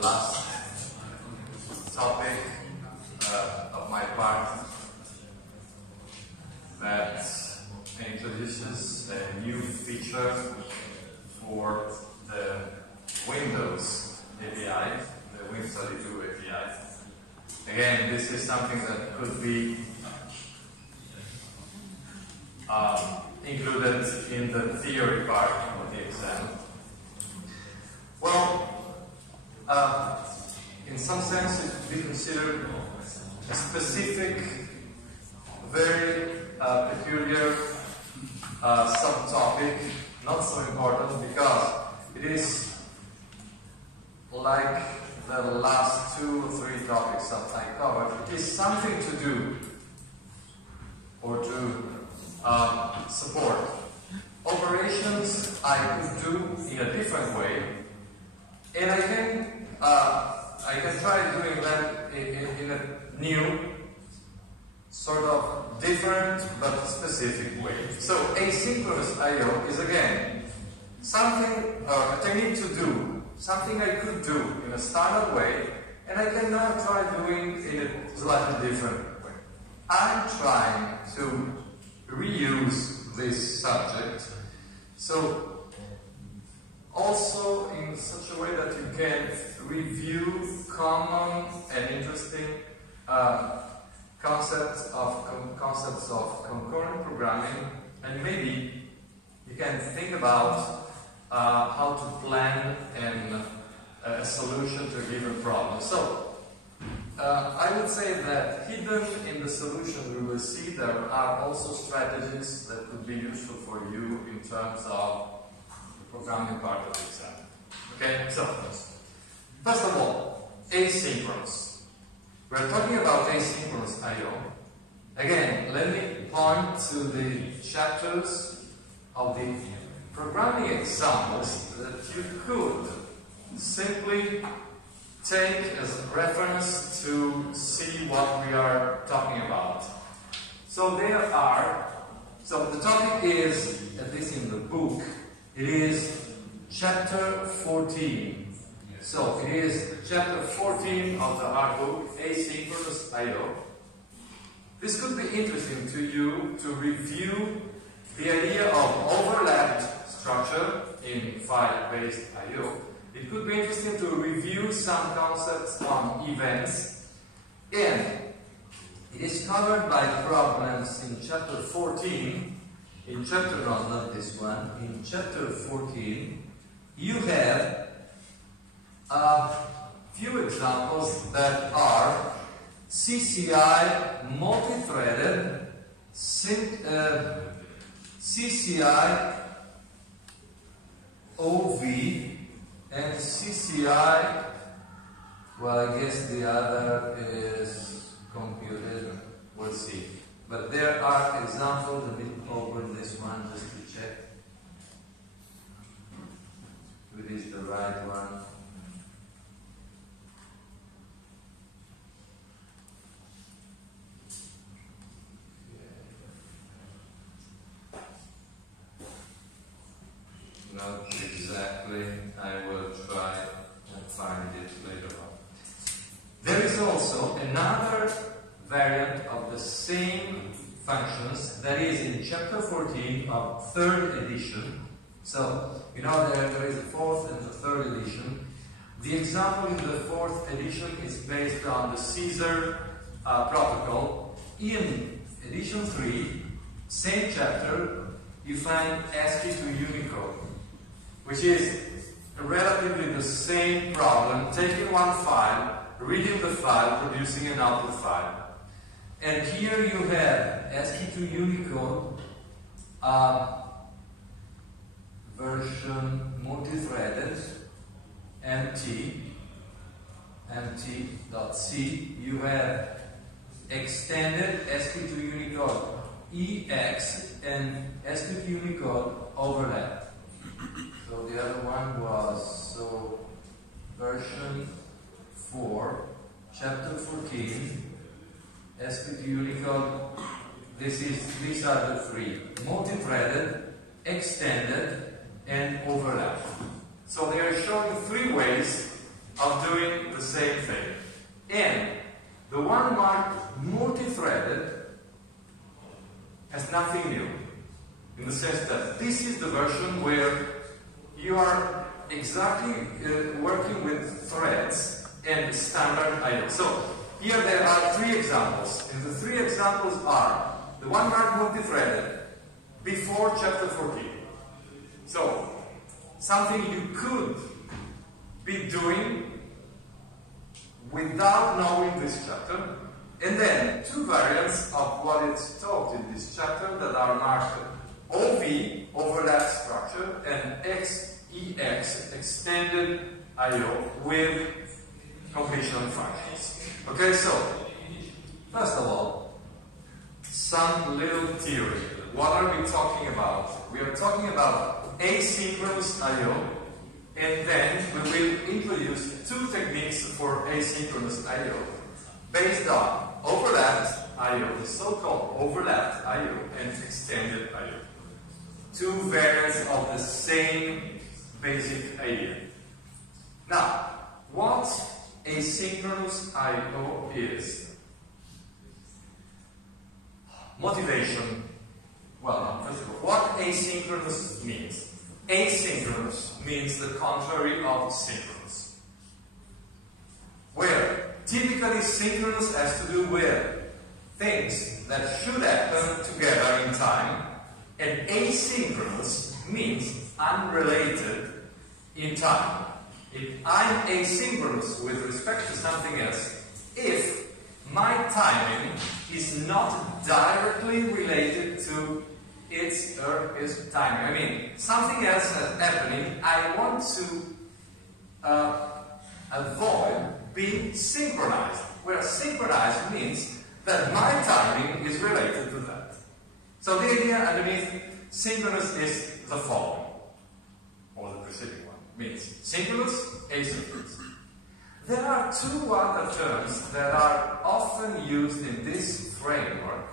last topic of my part that introduces a new feature for the Windows API, the Win32 API. Again, this is something that could be included in the theory part of the exam. Well, in some sense it could be considered a specific, very peculiar subtopic, not so important because it is like the last 2 or 3 topics that I covered. It is something to do or to support operations I could do in a different way, and I can try doing that in a new, sort of different but specific way. So asynchronous I/O is again something a technique to do, something I could do in a standard way, and I can now try doing in a slightly different way. I'm trying to reuse this subject, so also in such a way that you can review common and interesting concepts of concurrent programming, and maybe you can think about how to plan a solution to a given problem. So I would say that hidden in the solution we will see there are also strategies that could be useful for you in terms of the programming part of the exam. Okay, so first of all, asynchronous. We're talking about asynchronous I/O. Again, let me point to the chapters of the programming examples that you could simply take as a reference to see what we are talking about. So the topic is, at least in the book, it is chapter 14. So it is chapter 14 of the hard book, Asynchronous I/O. This could be interesting to you to review the idea of overlapped structure in file-based I/O. It could be interesting to review some concepts on events, and it is covered by problems in chapter 14. In chapter, no, not this one. In chapter 14, you have a few examples that are CCI multi-threaded, CCI OV, and CCI, well, I guess the other is computed, we'll see. But there are examples, let me open this one just to check if it is the right one. Not exactly. I will try and find it later on. There is also another variant of the same functions that is in chapter 14 of 3rd edition. So, you know, there is the 4th and the 3rd edition. The example in the 4th edition is based on the Caesar protocol. In edition 3, same chapter, you find ASCII to Unicode, which is relatively the same problem, taking one file, reading the file, producing an output file. And here you have ASCII to Unicode version multi-threaded, mt.c. You have extended ASCII to Unicode EX and ASCII to Unicode overlap. So the other one was version 4, chapter 14, ASCII to Unicode. These are the 3: multi-threaded, extended, and overlap. So they are showing 3 ways of doing the same thing. And the one marked multi-threaded has nothing new, in the sense that this is the version where you are exactly working with threads and standard I/O. So here there are three examples, and the three examples are the one marked multi-threaded before chapter 14. So something you could be doing without knowing this chapter, and then two variants of what is taught in this chapter that are marked OV, overlap structure, and XEX, extended I/O, with completion functions. Okay, so first of all, some little theory. What are we talking about? We are talking about asynchronous I/O, and then we will introduce two techniques for asynchronous I/O based on overlapped I/O, the so-called overlapped I/O, and extended I/O. Two variants of the same basic idea. Now, what asynchronous I/O is? Motivation. Well, first of all, what asynchronous means? Asynchronous means the contrary of synchronous. Where typically synchronous has to do with things that should happen together in time, and asynchronous means unrelated in time. If I'm asynchronous with respect to something else, if my timing is not directly related to its or his timing. I mean, something else is happening, I want to avoid being synchronized, where synchronized means that my timing is related to that. So the idea underneath synchronous is the following, or the preceding one, means synchronous, asynchronous. There are two other terms that are often used in this framework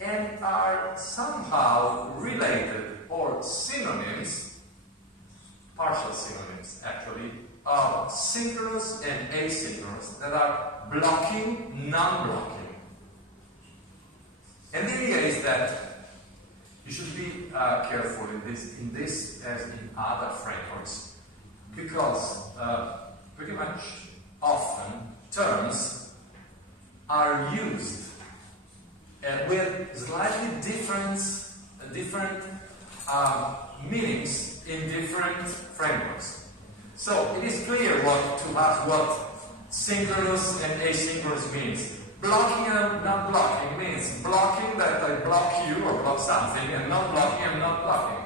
and are somehow related or synonyms, partial synonyms actually, of synchronous and asynchronous, that are blocking, non-blocking. And the idea is that you should be careful in this as in other frameworks, because pretty much often terms are used with slightly different meanings in different frameworks. So it is clear to us what synchronous and asynchronous means. Blocking and not blocking means blocking that I block you or block something, and not blocking and not blocking.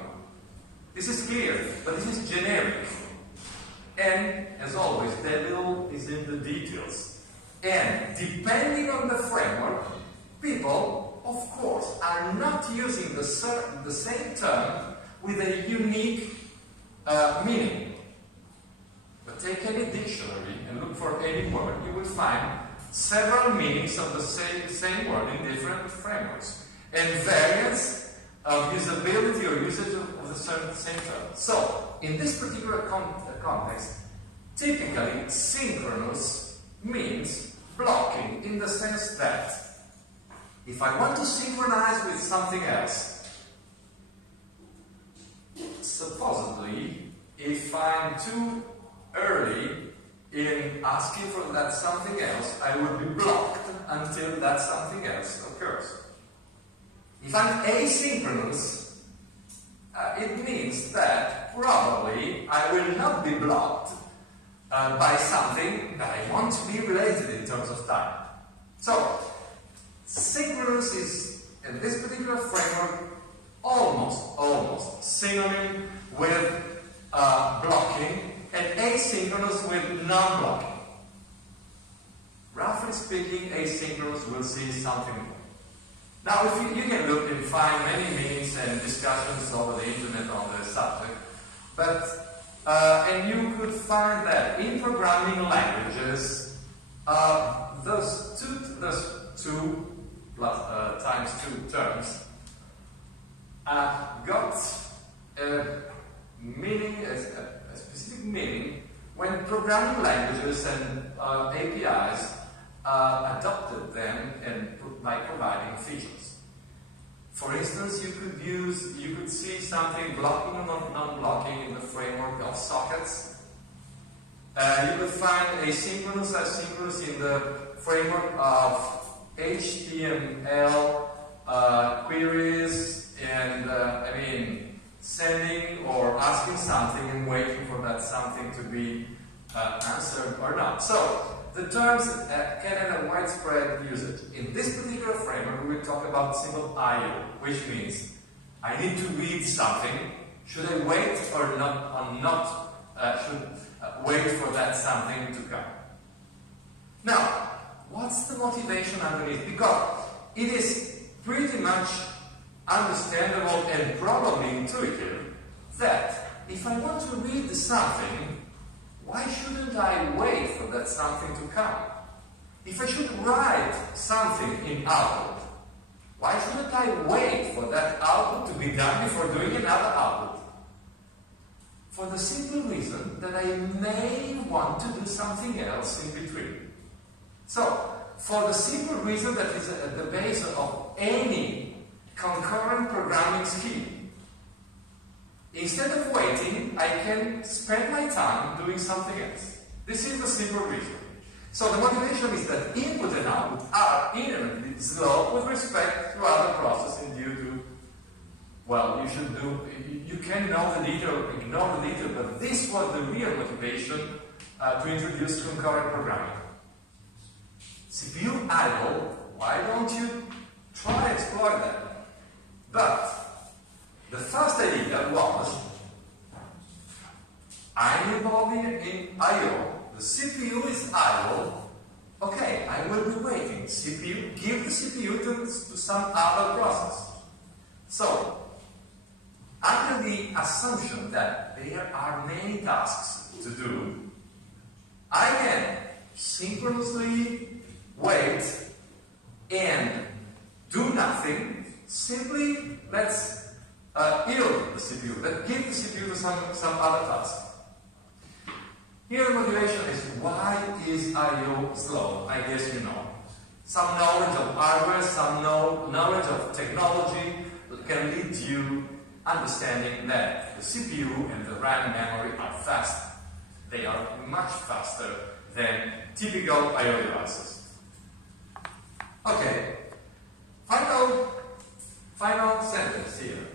This is clear, but this is generic. And as always, the devil is in the details. And depending on the framework, people, of course, are not using the same term with a unique meaning. But take any dictionary and look for any word, you will find several meanings of the same word in different frameworks, and variants of usability or usage of the same term. So, in this particular context, typically synchronous means blocking, in the sense that if I want to synchronize with something else, supposedly, if I'm too early in asking for that something else, I will be blocked until that something else occurs. If I'm asynchronous, it means that probably I will not be blocked by something that I want to be related in terms of time. So, synchronous is, in this particular framework, almost synonym with blocking, and asynchronous with non-blocking. Roughly speaking, asynchronous will see something more. Now, if you can look and find many meanings and discussions over the internet on the subject, but and you could find that in programming languages, those two plus times two terms got a meaning, a specific meaning when programming languages and APIs adopted them and by providing features. For instance, you could see something blocking or non-blocking in the framework of sockets. You could find asynchronous, asynchronous in the framework of HTML queries, and sending or asking something and waiting for that something to be answered or not. So the terms can have a widespread usage. In this particular framework, we will talk about simple I/O, which means I need to read something. Should I wait or not? Should wait for that something to come. Now, what's the motivation underneath? Because it is pretty much understandable and probably intuitive that if I want to read something, why shouldn't I wait for that something to come? If I should write something in output, why shouldn't I wait for that output to be done before doing another output? For the simple reason that I may want to do something else in between. So, for the simple reason that is at the base of any concurrent programming scheme, instead of waiting, I can spend my time doing something else. This is the simple reason. So the motivation is that input and output are inherently slow with respect to other processing due to, well, you can know the detail, ignore the detail, but this was the real motivation to introduce concurrent programming. CPU idle, why don't you try to exploit that? But the first idea was, I'm involved in I/O, the CPU is idle, okay, I will be waiting. CPU, give the CPU to some other process. So, under the assumption that there are many tasks to do, I can synchronously wait and do nothing. Simply let's yield the CPU, let's give the CPU to some other task. Here the motivation is, why is I/O slow? I guess you know. Some knowledge of hardware, some knowledge of technology can lead you understanding that the CPU and the RAM memory are fast. They are much faster than typical I/O devices. Okay, final sentence here.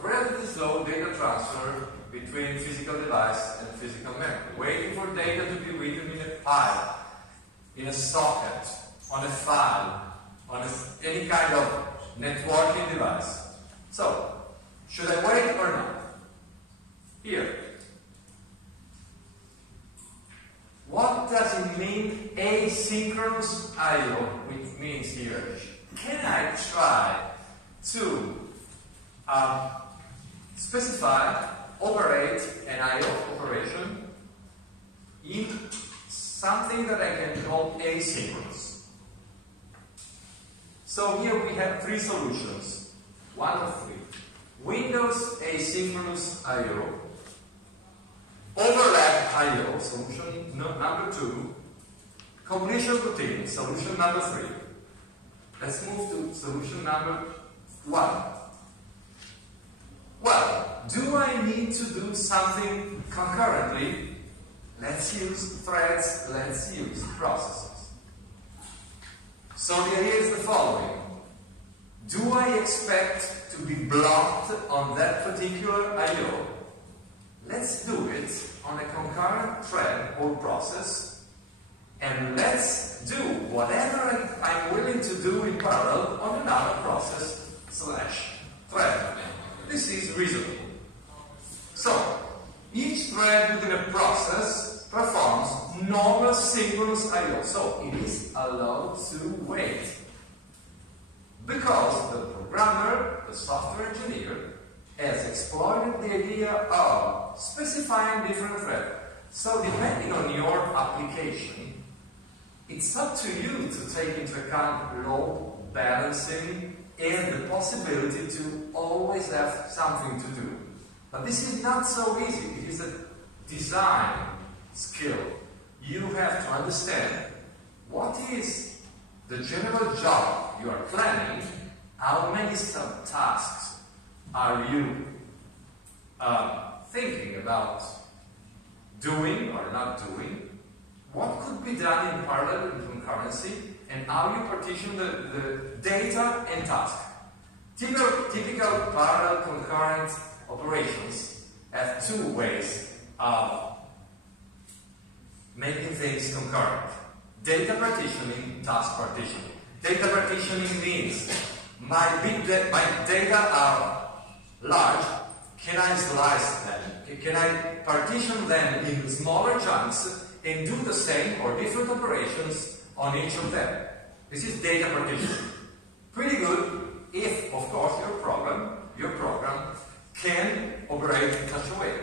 Relatively slow data transfer between physical device and physical memory. Waiting for data to be written in a file, in a socket, on a file, on any kind of networking device. So, should I wait or not? Here. What does it mean asynchronous I/O, which means here? Can I try to operate an I/O operation in something that I can call asynchronous? So here we have three solutions, one of three. Windows asynchronous I/O, overlap I/O, solution number 2, completion routine, solution number 3. Let's move to solution number 1. Well, do I need to do something concurrently? Let's use threads, let's use processes. So the idea is the following. Do I expect to be blocked on that particular I/O? Let's do it on a concurrent thread or process, and let's do whatever I'm willing to do in parallel on another process / thread. This is reasonable. So, each thread within a process performs normal synchronous I/O, so it is allowed to wait. Because the programmer, the software engineer, has exploited the idea of specifying different threads. So depending on your application, it's up to you to take into account load balancing and the possibility to always have something to do. But this is not so easy. It is a design skill. You have to understand what is the general job you are planning, how many subtasks are you thinking about doing or not doing, what could be done in parallel in concurrency, and how you partition the data and task. Typical parallel concurrent operations have two ways of making things concurrent. Data partitioning, task partitioning. Data partitioning means my data are large. Can I slice them? Can I partition them in smaller chunks and do the same or different operations on each of them? This is data partitioning. Pretty good if, of course, your program can operate in such a way.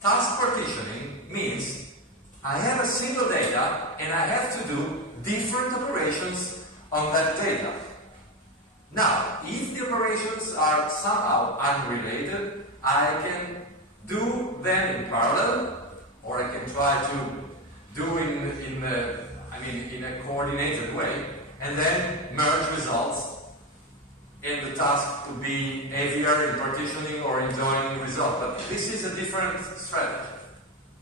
Task partitioning means I have a single data and I have to do different operations on that data. Now, if the operations are somehow unrelated, I can do them in parallel, or I can try to do in a coordinated way, and then merge results, and the task to be heavier in partitioning or in joining results. But this is a different strategy.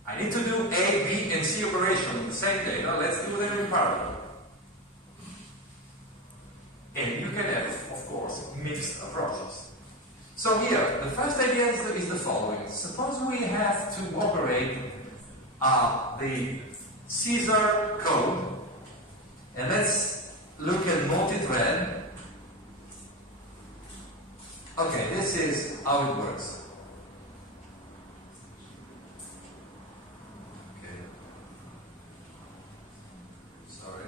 I need to do A, B, and C operation in the same data. Let's do them in parallel. And you can have, of course, mixed approaches. So here, the first idea is the following. Suppose we have to operate the Caesar code, and let's look at multi-thread. Okay, this is how it works. Okay. Sorry.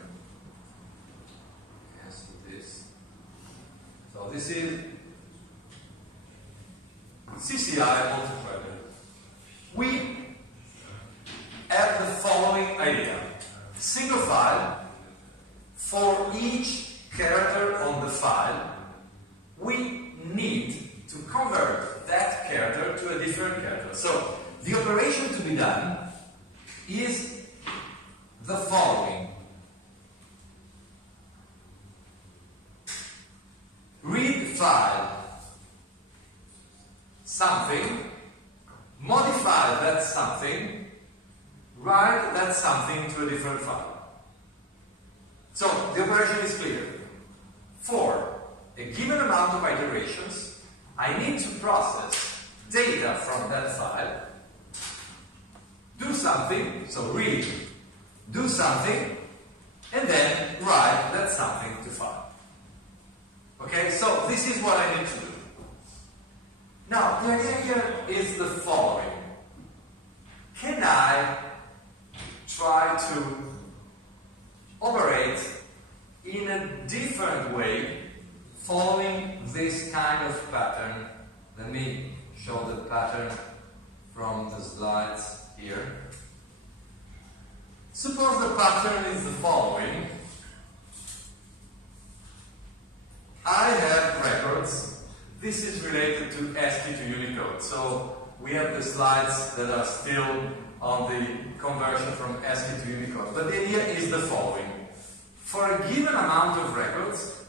Cancel this. So this is CCI multi-threaded. We have the following idea. Single file. For each character on the file, we need to convert that character to a different character. So the operation to be done is the following. Read file something, modify that something, write that something to a different file. So the operation is clear. For a given amount of iterations, I need to process data from that file, do something, so read, do something, and then write that something to file. Okay, so this is what I need to do. Now, the idea here is the following. Can I try to operate in a different way following this kind of pattern? Let me show the pattern from the slides here. Suppose the pattern is the following. I have records. This is related to ASCII to Unicode. So we have the slides that are still on the conversion from ASCII to Unicode. But the idea is the following. For a given amount of records,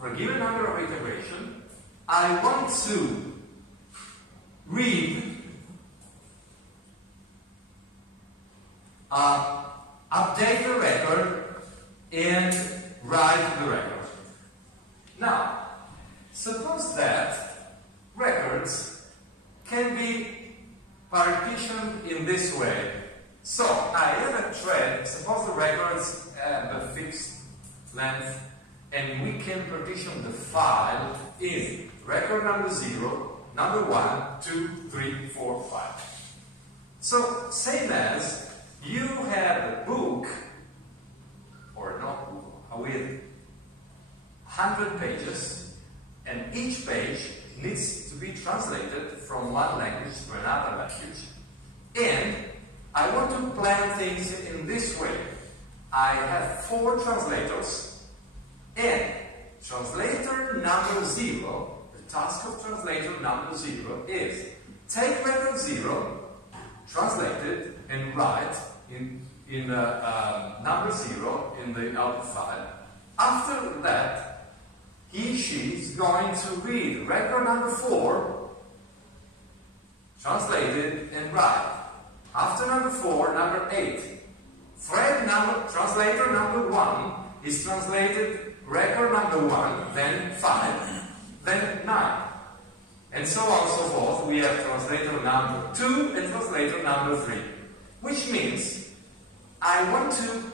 for a given number of iteration, I want to read, update the record, and write the record. Now, suppose that records can be partitioned in this way. So, I have a thread, suppose the records have a fixed length, and we can partition the file in record number 0, number 1, 2, 3, 4, 5. So, same as you have a book, or not book, with 100 pages, and each page needs to be translated from one language to another language. And I want to plan things in this way. I have 4 translators, and translator number 0, the task of translator number 0 is take record 0, translate it, and write in number 0 in the output file. After that, she is going to read record number 4, translate it, and write. After number 4, number 8. Translator number 1 is translated record number 1, then 5, then 9. And so on and so forth. We have translator number 2 and translator number 3. Which means I want to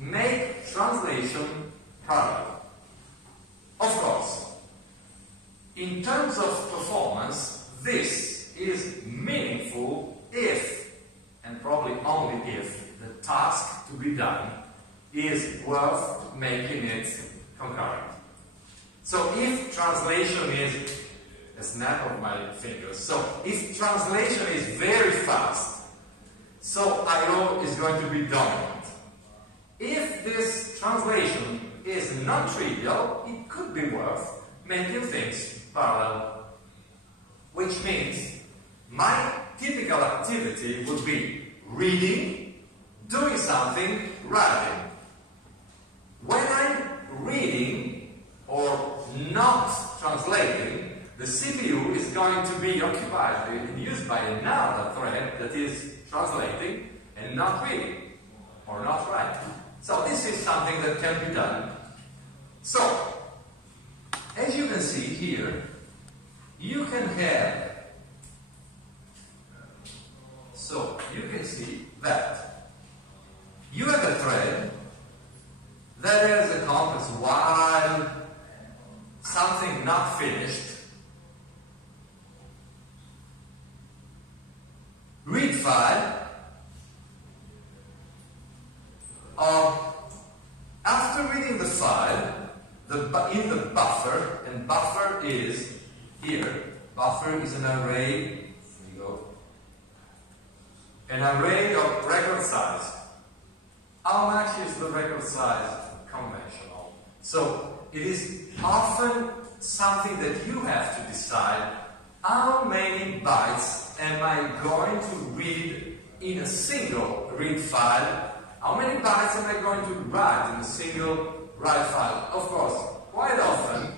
make translation parallel. Of course, in terms of performance, this is meaningful if, and probably only if, the task to be done is worth making it concurrent. So if translation is a snap of my fingers, so if translation is very fast, so I/O is going to be dominant. If this translation is non-trivial, it could be worth making things parallel. Which means my typical activity would be reading, doing something, writing. When I'm reading or not translating, the CPU is going to be occupied and used by another thread that is translating and not reading or not writing. So this is something that can be done. So, as you can see here, you can have, so you can see that you have a thread that has a context while something not finished. Read file. After reading the file, in the buffer, and buffer is here. Buffer is an array. Here you go. An array of record size. How much is the record size conventional? So it is often something that you have to decide how many bytes am I going to read in a single read file. How many bytes am I going to write in a single write file? Of course, quite often,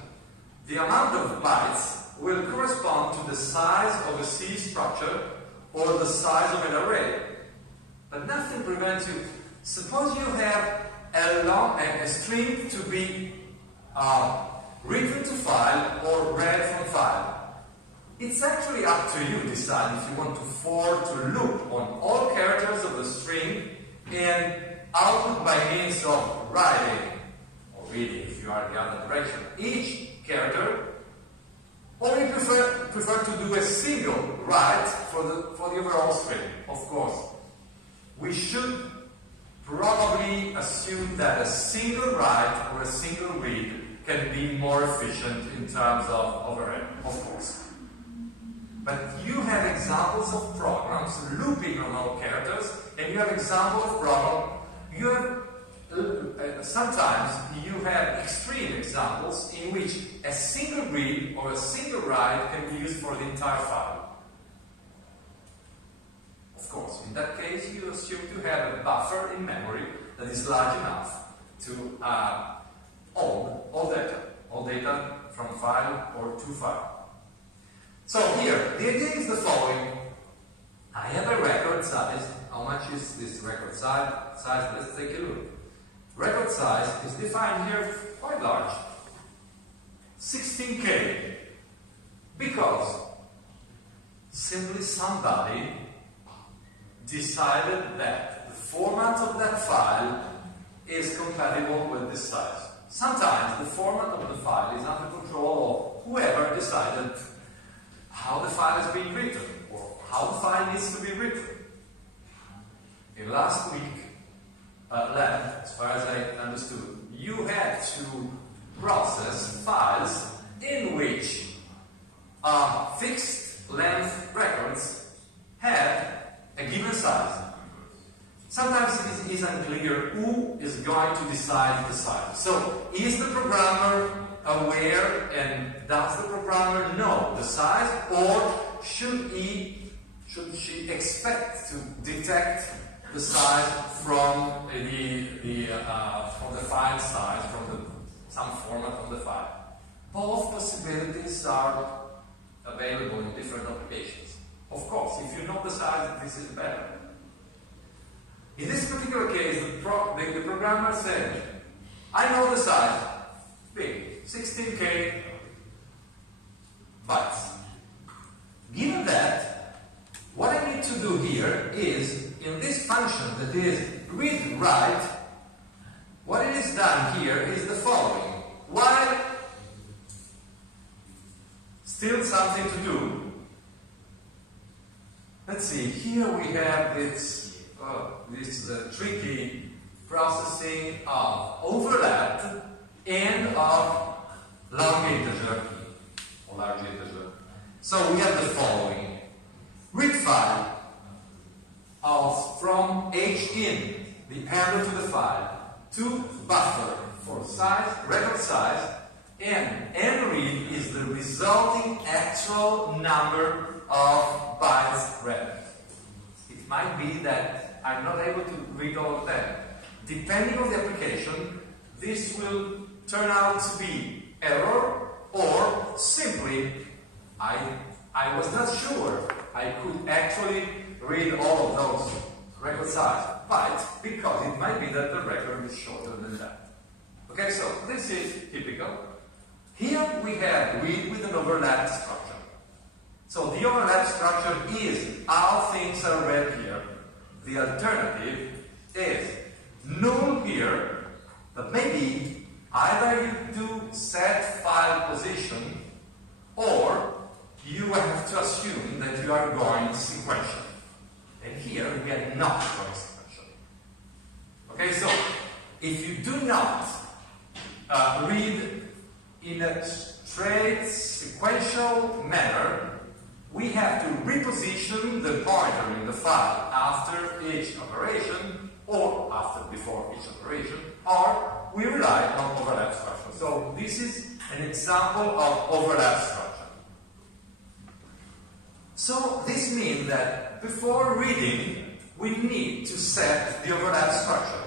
the amount of bytes will correspond to the size of a C structure or the size of an array. But nothing prevents you. Suppose you have a string to be written to file or read from file. It's actually up to you to decide if you want to loop on all characters of the string and output by means of writing or reading if you are in the other direction each character, or you prefer to do a single write for the overall string. Of course, we should probably assume that a single write or a single read can be more efficient in terms of overhead, of course. But you have examples of programs looping on all characters, and you have examples of programs. You have sometimes you have extreme examples in which a single read or a single write can be used for the entire file. Of course, in that case, you assume to have a buffer in memory that is large enough to hold all data from file or to file. So here, the idea is the following. I have a record size. How much is this record size? Let's take a look. Record size is defined here quite large. 16K. Because simply somebody decided that the format of that file is compatible with this size. Sometimes the format of the file is under control of whoever decided how the file is being written, or how the file needs to be written. In last week lab, as far as I understood, you had to process files in which fixed length records had a given size. Sometimes it is unclear who is going to decide the size. So, is the programmer aware and does the programmer know the size, or should she expect to detect the size from the file size, from some format of the file? Both possibilities are available in different applications. Of course, if you know the size, this is better. In this particular case, the programmer said, I know the size, big, 16K bytes. Given that, what I need to do here is, in this function that is read-write, what it is done here is the following. While still something to do, let's see, here we have this tricky processing of overlap and of long integer or large integer. So we have the following. Read file from HIN, the handle to the file, to buffer for size, record size, and read is the resulting actual number of bytes read. It might be that I'm not able to read all of them. Depending on the application, this will turn out to be error, or simply I was not sure I could actually read all of those record size bytes, because it might be that the record is shorter than that. Okay, so this is typical. Here we have read with an overlap structure. So the overlap structure is how things are read here. The alternative is null here, but maybe either you do set file position, or you have to assume that you are going sequential. And here we are not going sequential. Okay, so if you do not read in a straight sequential manner, we have to reposition the pointer in the file after each operation, or before each operation, or we rely on overlap structure. So this is an example of overlap structure. So this means that before reading, we need to set the overlap structure.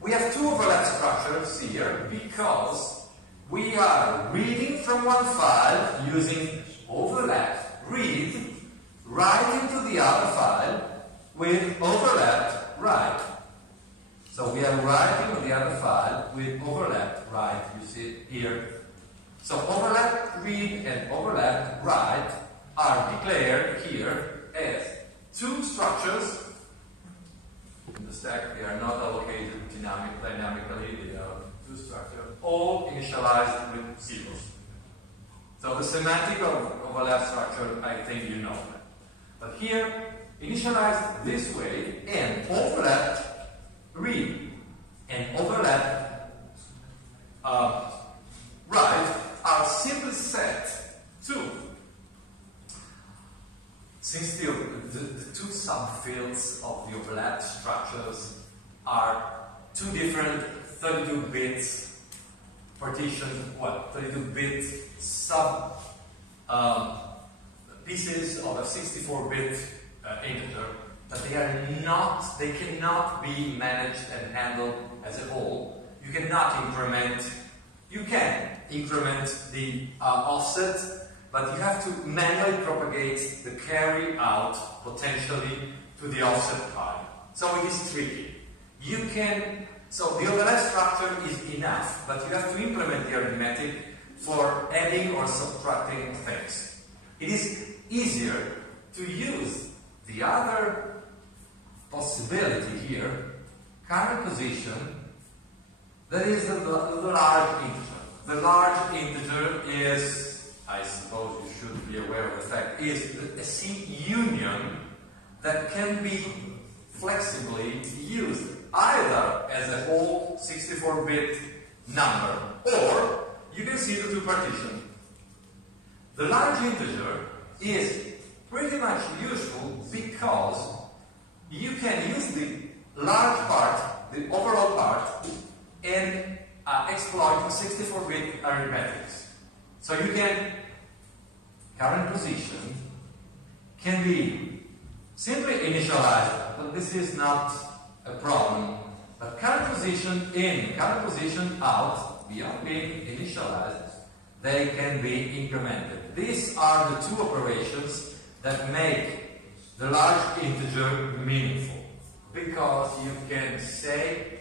We have two overlap structures here because we are reading from one file using overlap read right into the other file with overlap write. So we are writing on the other file with overlap write, you see it here. So overlap read and overlap write are declared here as two structures. In the stack, they are not allocated dynamically, they are two structures, all initialized with zeros. So the semantic of overlap structure, I think you know that. But here, initialized this way, and overlap read and overlap write are simply set to, since the two subfields of the overlap structures are two different 32-bit partition, 32-bit sub pieces of a 64-bit integer, but they cannot be managed and handled as a whole. You can increment the offset, but you have to manually propagate the carry out potentially to the offset file. So it is tricky. So the overlap structure is enough, but you have to implement the arithmetic for adding or subtracting things. It is easier to use the other possibility here, current position, that is the large integer. The large integer is, I suppose you should be aware of the fact, is a C union that can be flexibly used either as a whole 64-bit number, or you can see the two partitions. The large integer is pretty much useful because you can use the large part, the overall part, and exploit 64-bit arithmetics. So you can, current position can be simply initialized, but this is not a problem. But current position in, current position out, beyond being initialized, they can be incremented. These are the two operations that make the large integer meaningful, because you can say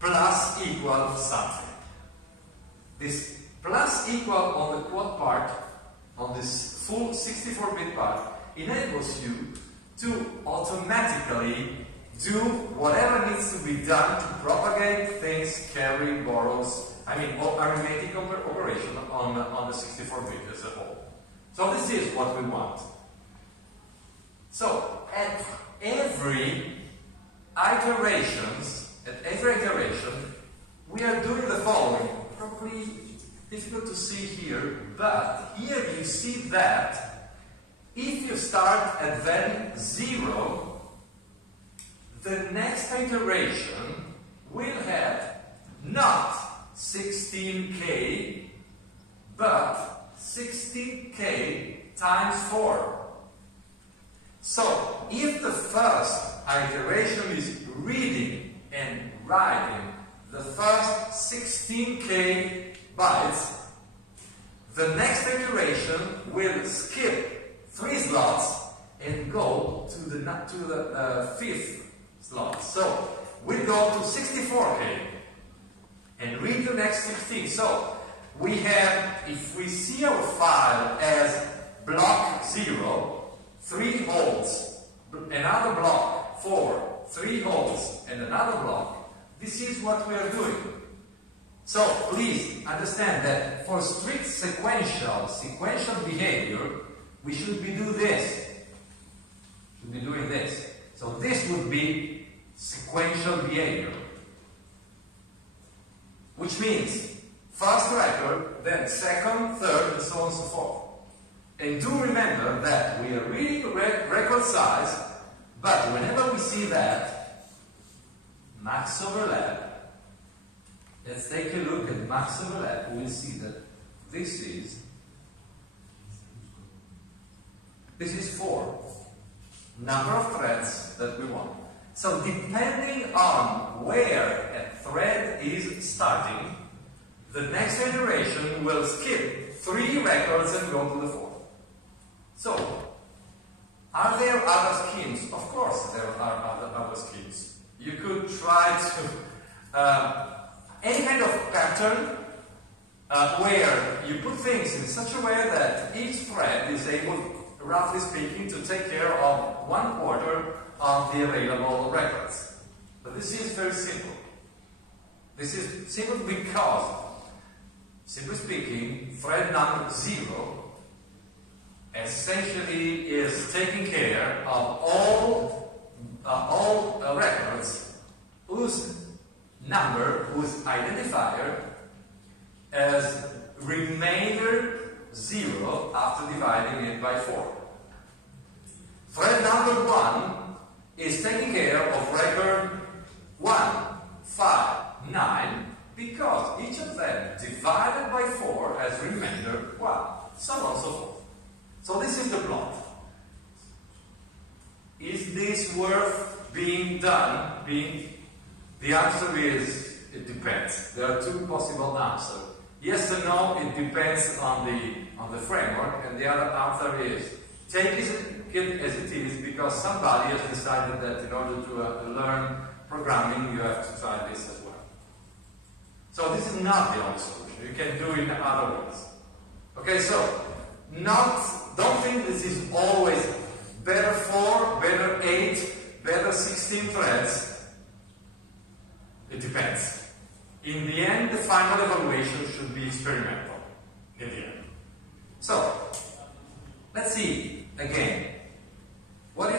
plus equal something. This plus equal on the quad part, on this full 64-bit part, enables you to automatically do whatever needs to be done to propagate things, carry, borrows, arithmetic operation on the 64-bit as a whole. So this is what we want. So at every iteration, we are doing the following. Probably difficult to see here, but here you see that if you start at value 0, the next iteration will have not 16k, but 16k times 4. So, if the first iteration is reading and writing the first 16k bytes, the next iteration will skip 3 slots and go to the 5th slot. So, we go to 64k and read the next 16. So, we have, if we see our file as block 0, 3 holes, another block, 4, 3 holes, and another block, this is what we are doing. So please understand that for strict sequential behavior, we should be doing this. So this would be sequential behavior, which means first record, then second, third, and so on and so forth. And do remember that we are reading record size, but whenever we see that max overlap, let's take a look at max overlap, we'll see that this is 4, number of threads that we want. So depending on where a thread is starting, the next iteration will skip 3 records and go to the 4th. So, are there other schemes? Of course there are other schemes. You could try to any kind of pattern where you put things in such a way that each thread is able, roughly speaking, to take care of 1/4 of the available records. But this is very simple. This is simple because, simply speaking, thread number 0 essentially is taking care of all records whose number, whose identifier as remainder 0 after dividing it by 4. Thread number 1 is taking care of record 1, 5, 9, because each of them divided by 4 has remainder 1, so on and so forth. So this is the plot. Is this worth being done? The answer is, it depends. There are 2 possible answers. Yes and no, it depends on the framework, and the other answer is, take it as it is, because somebody has decided that in order to learn programming, you have to try this as well. So this is not the only solution. You can do it in other ways. Okay, so, don't think this is always better 4, better 8, better 16 threads. It depends. In the end, the final evaluation should be experimental. In the end. So, let's see again. What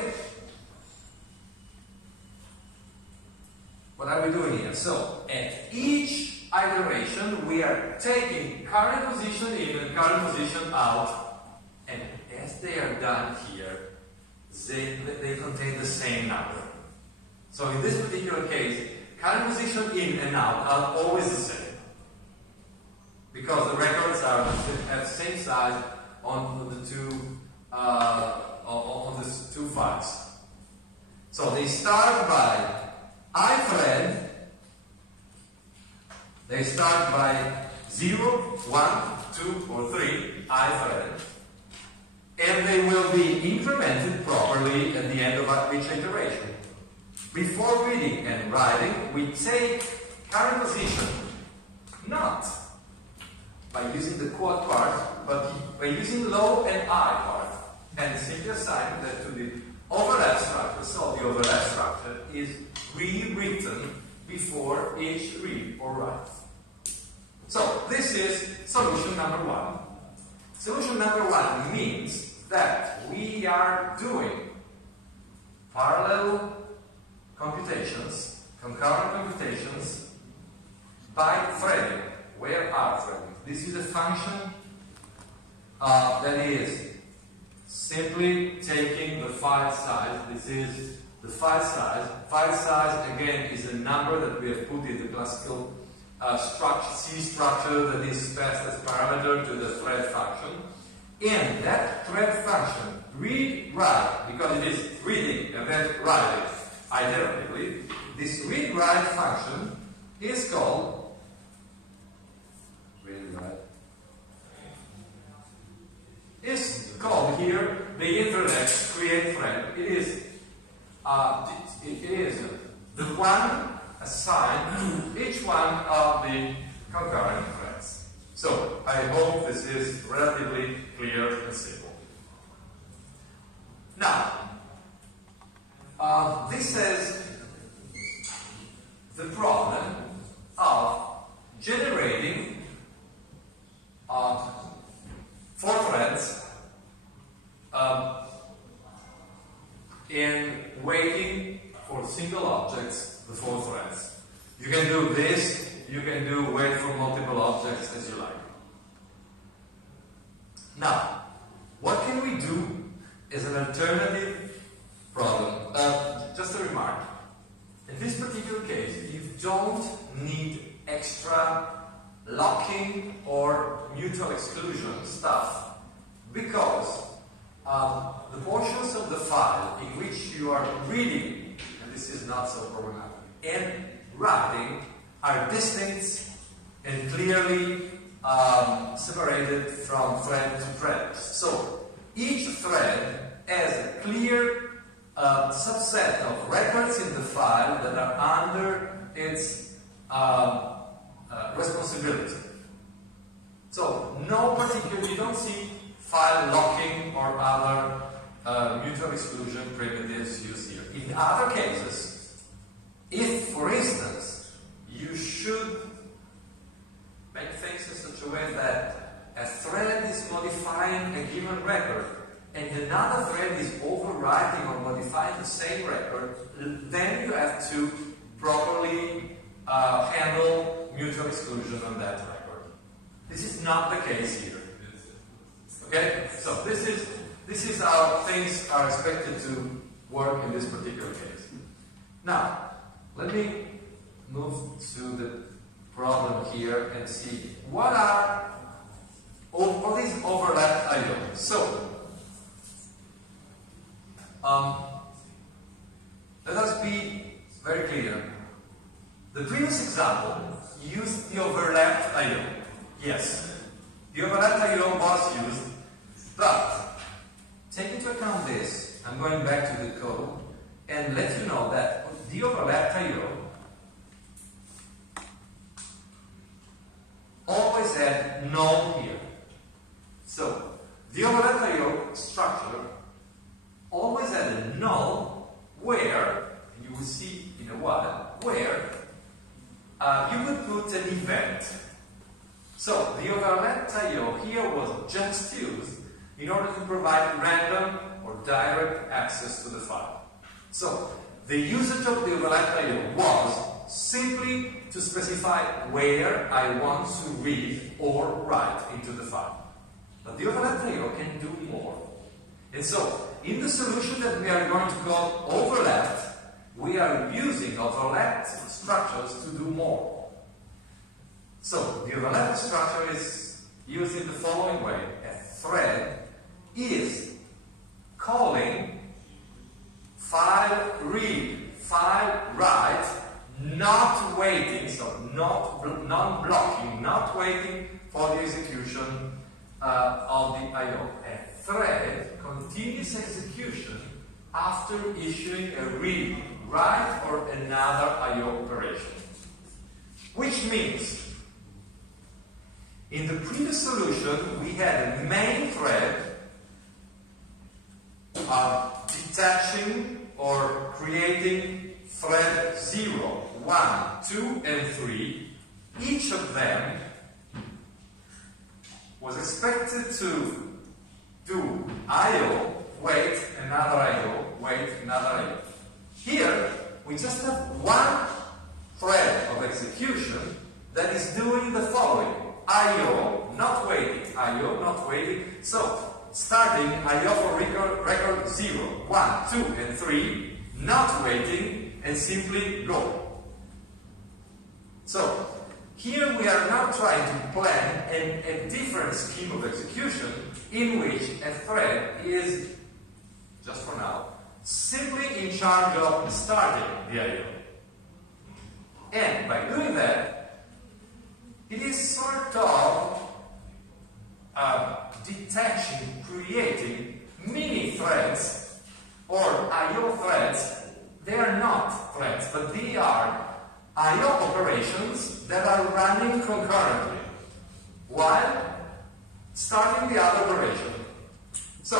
are we doing here? So, at each iteration, we are taking current position in and current position out. And as they are done here, they contain the same number. So in this particular case, current position in and out are always the same. because the records are at the same size on the two files. So they start by iThread. They start by 0, 1, 2, or 3 iThread, and they will be incremented properly at the end of each iteration. Before reading and writing, we take current position, not by using the quad part, but by using low and high part, and simply assign that to the overlap structure. So the overlap structure is rewritten before each read or write. So this is solution number 1. Solution number 1 means that we are doing parallel computations, concurrent computations, by threading. Where are threading? This is a function that is simply taking the file size. This is the file size. File size, again, is a number that we have put in the classical C structure that is passed as parameter to the thread function. And that thread function, read, write, because it is reading and then writing iteratively, this read, write function is called here the internet's create thread. It is the one assigned to each one of the concurrent threads. So I hope this is relatively clear and simple. Now, this is the problem of generating 4 threads in waiting for single objects, the 4 threads. You can do this, you can do wait for multiple objects as you like. Now, what can we do as an alternative problem? Just a remark. In this particular case, you don't need extra locking or mutual exclusion stuff, because the portions of the file in which you are reading, and this is not so problematic, and writing are distinct and clearly separated from thread to thread. So each thread has a clear subset of records in the file that are under its responsibility. So no particular, you don't see file locking or other mutual exclusion primitives used here. In other cases, if, for instance, you should make things in such a way that a thread is modifying a given record and another thread is overwriting or modifying the same record, then you have to properly handle mutual exclusion on that record. This is not the case here. Okay? So this is how things are expected to work in this particular case. Now, let me move to the problem here and see what are all these overlap I/O. So, let us be very clear. The previous example used the overlapped I/O. Yes, the overlapped I/O was used, but take into account this. I'm going back to the code and let you know that the overlapped I/O always had null here. So the overlapped I/O structure always had a null where, and you will see in a while, where you would put an event. So the overlapped I/O here was just used in order to provide random or direct access to the file. So the usage of the overlapped I/O was simply to specify where I want to read or write into the file. But the overlapped I/O can do more. And so, in the solution that we are going to call overlapped, we are using overlapped structures to do more. So the overlapping structure is used in the following way. A thread is calling file read, file write, not waiting, so non-blocking, not waiting for the execution of the I/O. A thread continues execution after issuing a read, write, or another I/O operation. Which means, in the previous solution, we had a main thread detaching or creating thread 0, 1, 2, and 3. Each of them was expected to do I/O, wait, another I/O, wait, another I/O. Here, we just have one thread of execution that is doing the following. I/O, not waiting, I/O, not waiting. So, starting I/O for record 0, 1, 2, and 3, not waiting, and simply go. So, here we are now trying to plan a different scheme of execution in which a thread is, just for now, simply in charge of starting the I/O. And by doing that, it is sort of detaching, creating mini threads or I/O threads. They are not threads, but they are I/O operations that are running concurrently while starting the other operation. So,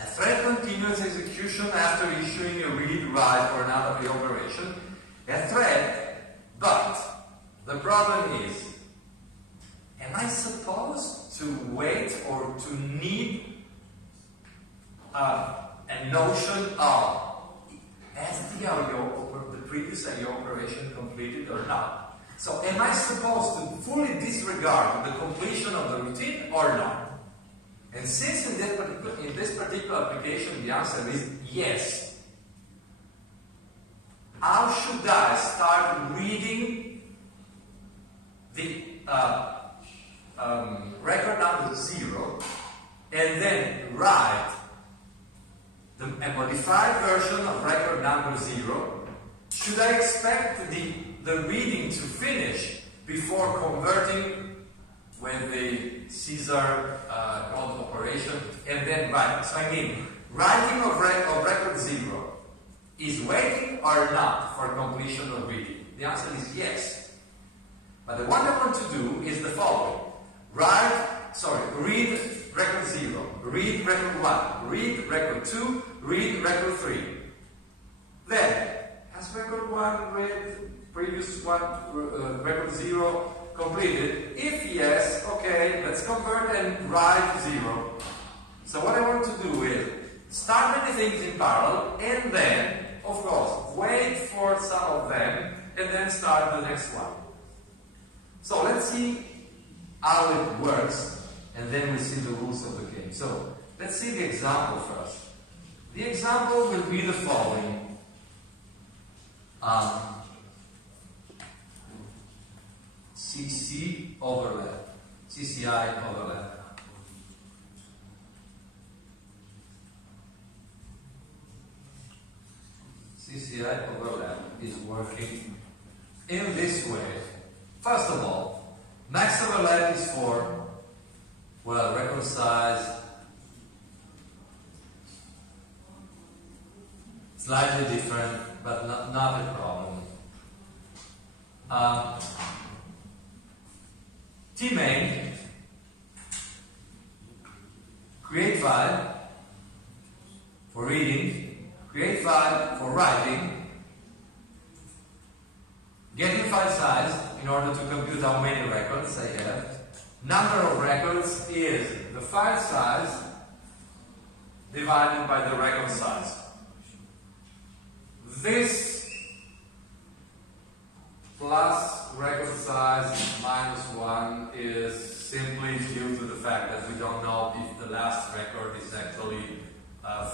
a thread continues execution after issuing a read, write, or another I/O operation. A thread, but the problem is, am I supposed to wait or to need a notion of has the previous I/O operation completed or not? So am I supposed to fully disregard the completion of the routine or not? And since in this particular application the answer is yes, how should I start reading the record number 0 and then write a modified version of record number 0? Should I expect the reading to finish before converting with the Caesar called operation and then write? So I mean, writing of record 0 is waiting or not for completion of reading? The answer is yes. But what I want to do is the following. Read record 0, read record 1, read record 2, read record 3. Then, has record 1 read previous one, record 0 completed? If yes, okay, let's convert and write 0. So what I want to do is start many things in parallel and then, of course, wait for some of them and then start the next one. So let's see how it works, and then we see the rules of the game. So let's see the example first. The example will be the following. CCI overlap. CCI overlap is working in this way. First of all, max overlap is for, well, record size, slightly different, but not a problem. Tmain, create file for reading, create file for writing, getting file size in order to compute how many records I have. Number of records is the file size divided by the record size. This plus record size minus 1 is simply due to the fact that we don't know if the last record is actually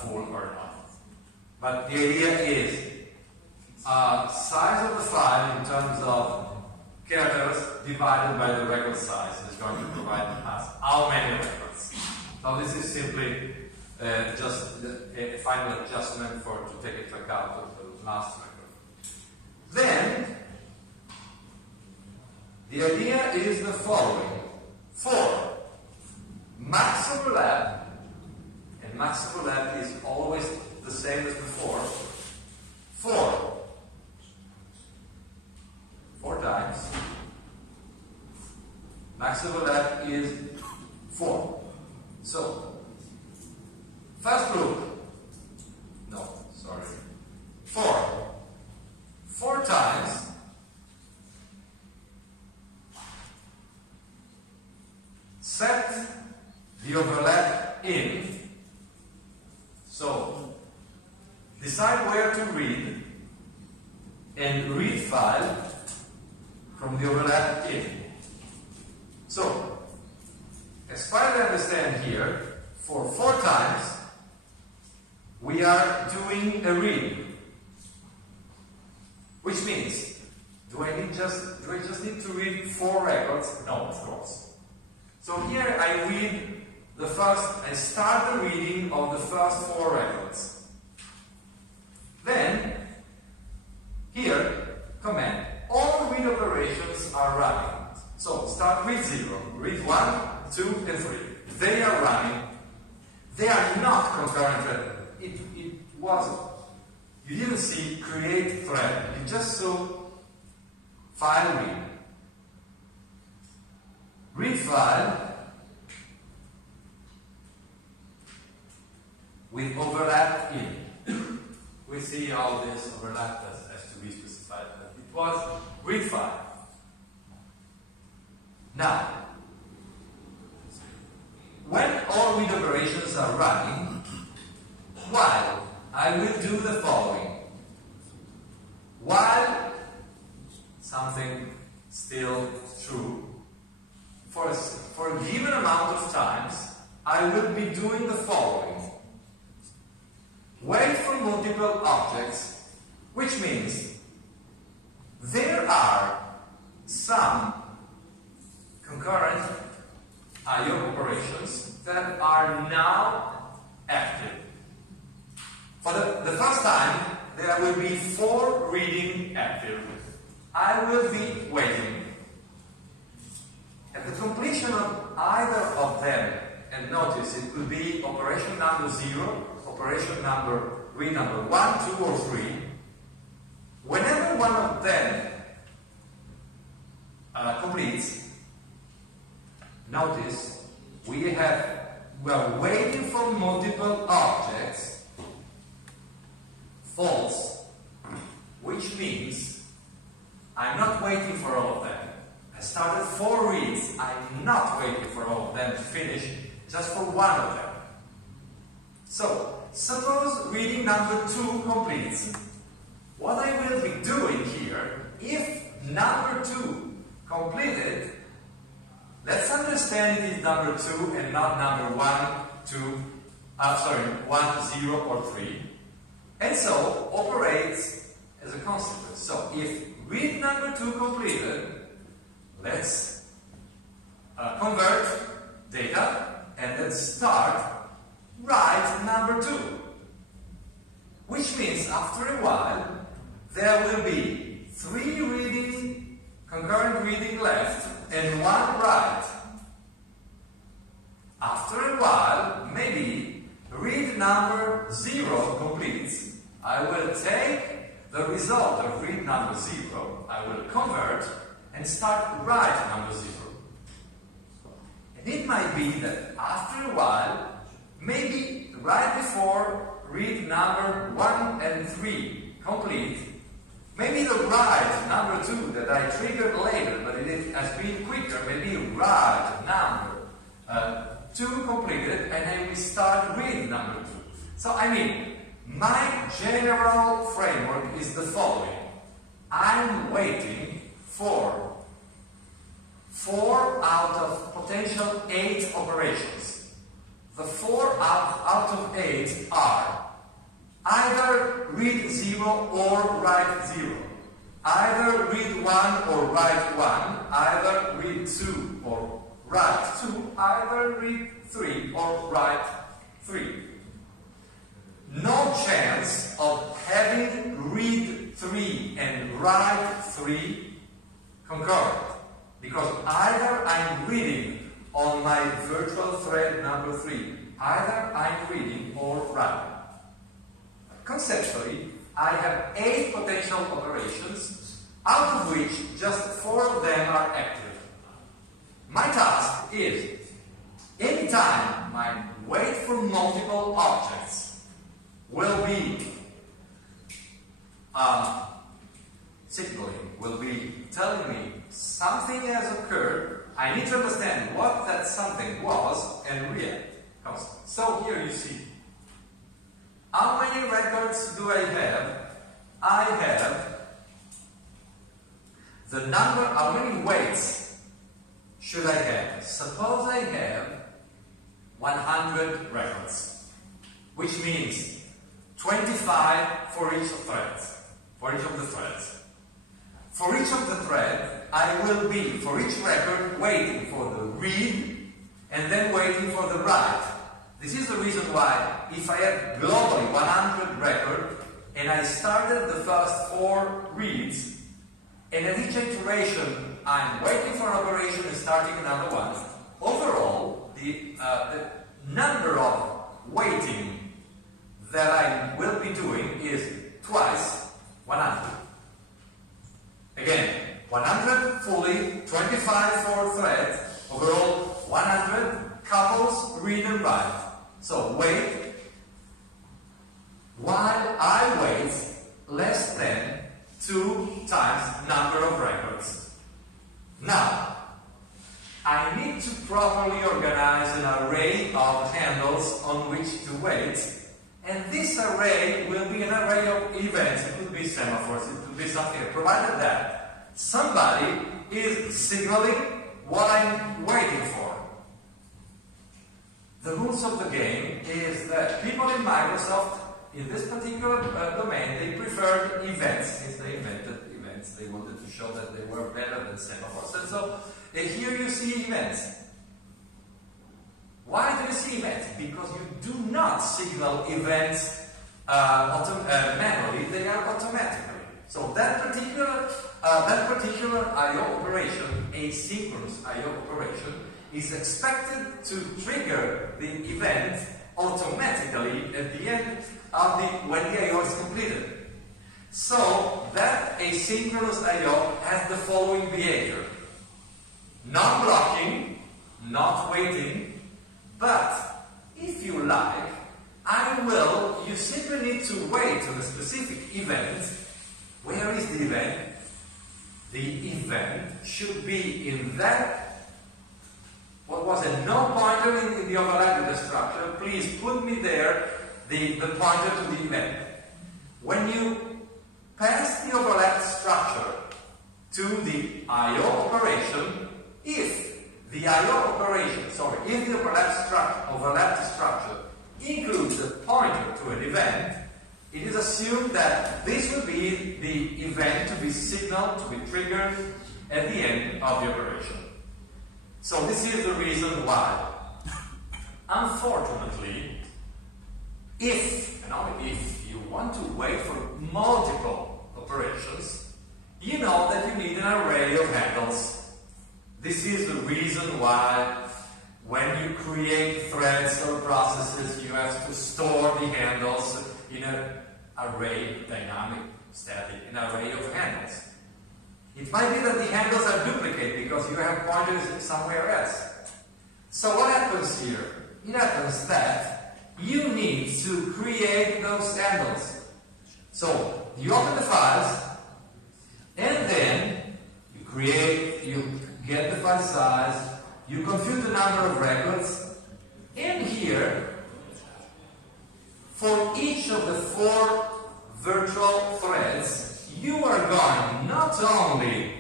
full or not. But the idea is size of the file in terms of characters divided by final adjustment to take into account of the last record. Then, the idea is the following. For max overlap, and max overlap is always the same as before, 4 times, max overlap is 4. So, first group, 4 times set the overlap in. So, decide where to read and read file from the overlap in. So, as far as I understand here, for 4 times, we are doing a read. Which means, do I just need to read 4 records? No, of course. So here I start the reading of the first 4 records. Then, here, command, all read operations are running. So, start read 0, read 1, 2, and 3. They are running. They are not concurrent. It wasn't. You didn't see create thread. You just saw file read. Read file with overlap in. We see how this overlap has to be specified. But it was read file. Now, when all read operations are running, while I will do the following. While something still true, for a given amount of times, I will be doing the following. Wait for multiple objects, which means there are some concurrent I/O operations that are now active. For the first time, there will be 4 reading active. I will be waiting. At the completion of either of them, and notice it could be operation number 0, operation number, read number 1, 2, or 3. Whenever one of them completes, notice we are waiting for multiple objects. False, which means I'm not waiting for all of them. I started 4 reads. I'm not waiting for all of them to finish, just for one of them. So, suppose reading number 2 completes. What I will be doing here, if number 2 completed, let's understand it is number 2 and not number 1, 0, or 3. And so, operates as a consequence. So, if read number 2 completed, let's convert data and then start write number 2. Which means, after a while, there will be 3 concurrent reading left and 1 write. After a while, maybe read number 0 completes. I will take the result of read number 0, I will convert and start write number 0. And it might be that after a while, maybe right before read number 1 and 3 complete, maybe the write number 2 that I triggered later, but it has been quicker, maybe write number 2 completed, and then we start read number 2. So, I mean, my general framework is the following. I'm waiting for 4 out of potential 8 operations. The 4 out of 8 are either read 0 or write 0. Either read 1 or write 1. Either read 2 or write 2. Either read 3 or write 3. no chance of having read 3 and write 3 concurrent. Because either I'm reading on my virtual thread number 3, either I'm reading or writing. Conceptually, I have 8 potential operations, out of which just 4 of them are active. My task is, anytime my wait for multiple objects will be signaling, will be telling me something has occurred, I need to understand what that something was and react. So here you see, how many records do I have? I have the number, how many waits should I have? Suppose I have 100 records, which means 25 for each of threads, for each of the threads. For each of the threads, I will be, for each record, waiting for the read and then waiting for the write. This is the reason why, if I have globally 100 records and I started the first 4 reads, and at each iteration I'm waiting for an operation and starting another one, overall, the number of waiting that I will be doing is twice 100. Again, 100 fully, 25 for threads, overall 100 couples read and write. So wait, while I wait less than 2 times number of records. Now, I need to properly organize an array of handles on which to wait, and this array will be an array of events. It could be semaphores, it could be something, provided that somebody is signaling what I'm waiting for. The rules of the game is that people in Microsoft, in this particular domain, they preferred events. Since they invented events, they wanted to show that they were better than semaphores. And so here you see events. Why do you see events? Because you do not signal events manually, they are automatically. So that particular I/O operation, asynchronous I/O operation, is expected to trigger the event automatically at the end of when the I/O is completed. So that asynchronous I/O has the following behavior: not blocking, not waiting, but if you like, you simply need to wait on a specific event. Where is the event? The event should be in that, what was it, no pointer in the overlap of the structure. Please put me there, the pointer to the event. When you pass the overlap structure to the I/O operation, if the I/O operation, if the overlap structure includes a pointer to an event, it is assumed that this will be the event to be signaled, to be triggered at the end of the operation. So this is the reason why, unfortunately, if, and only if, you want to wait for multiple operations, you know that you need an array of handles. This is the reason why when you create threads or processes, you have to store the handles in an array, dynamic, static, an array of handles. It might be that the handles are duplicate because you have pointers somewhere else. So what happens here? It happens that you need to create those handles. So you open the files, and then you get the file size, you compute the number of records, and here, for each of the 4 virtual threads, you are going not only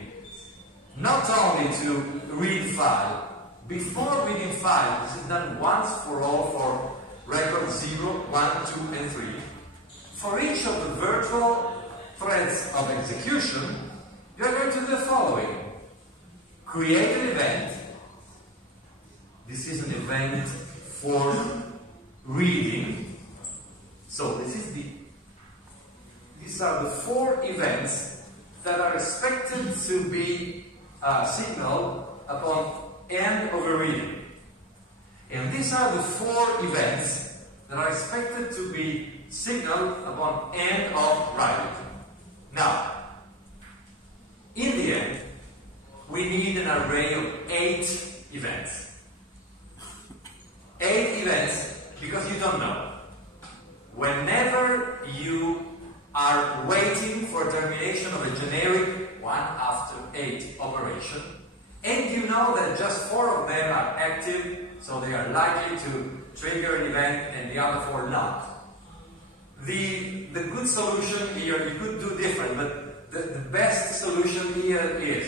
to read file. Before reading file, this is done once for all for record 0, 1, 2, and 3. For each of the virtual threads of execution, you are going to do the following. Create an event. This is an event for reading. So these are the 4 events that are expected to be signaled upon end of a reading. And these are the 4 events that are expected to be signaled upon end of writing. Now, in the end, we need an array of 8 events. 8 events, because you don't know. Whenever you are waiting for termination of a generic 1 after 8 operation, and you know that just 4 of them are active, so they are likely to trigger an event and the other 4 not. The good solution here, you could do different, but the best solution here is,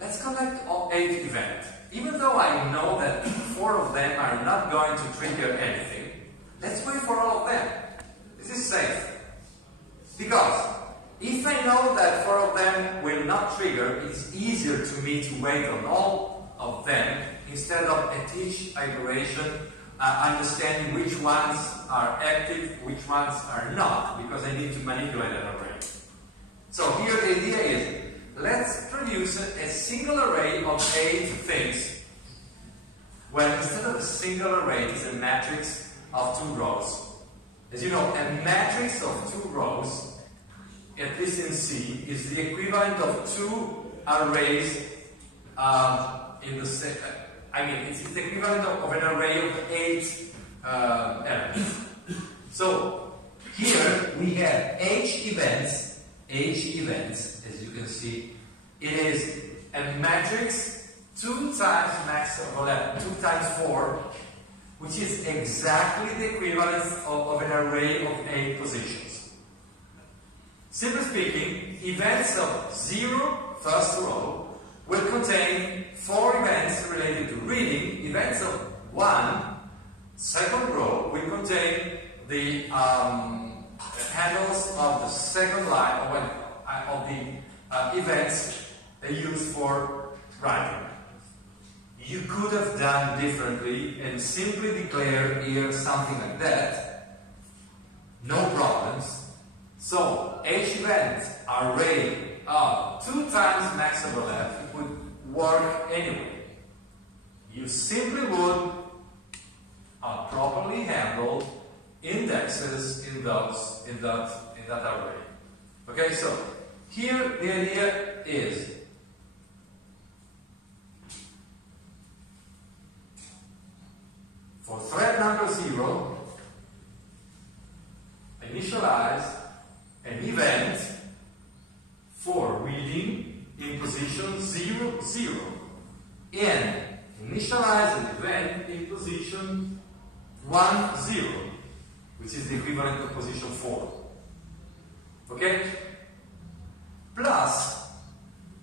let's collect all 8 events. Even though I know that 4 of them are not going to trigger anything, let's wait for all of them. This is safe. Because if I know that 4 of them will not trigger, it's easier to me to wait on all of them instead of at each iteration understanding which ones are active, which ones are not, because I need to manipulate an array. So here the idea is, let's produce a single array of 8 things, where instead of a single array, it's a matrix of 2 rows. As you know, a matrix of 2 rows, at least in C, is the equivalent of 2 arrays in the same. It's the equivalent of an array of 8 elements. So here we have H events, as you can see. It is a matrix 2 times max overlap, 2 times 4, which is exactly the equivalent of an array of 8 positions. Simply speaking, events of 0, first row, will contain 4 events related to reading. Events of 1, second row, will contain the handles of the second line of the events they use for writing. You could have done differently and simply declare here something like that. No problems. So, H event array of 2 times max overlap, it would work anyway. You simply would properly handle indexes in that array. Okay, so here the idea is for thread number 0, initialize an event for reading in position 0, 0, and initialize an event in position 1, 0, which is the equivalent of position 4. Okay? Plus,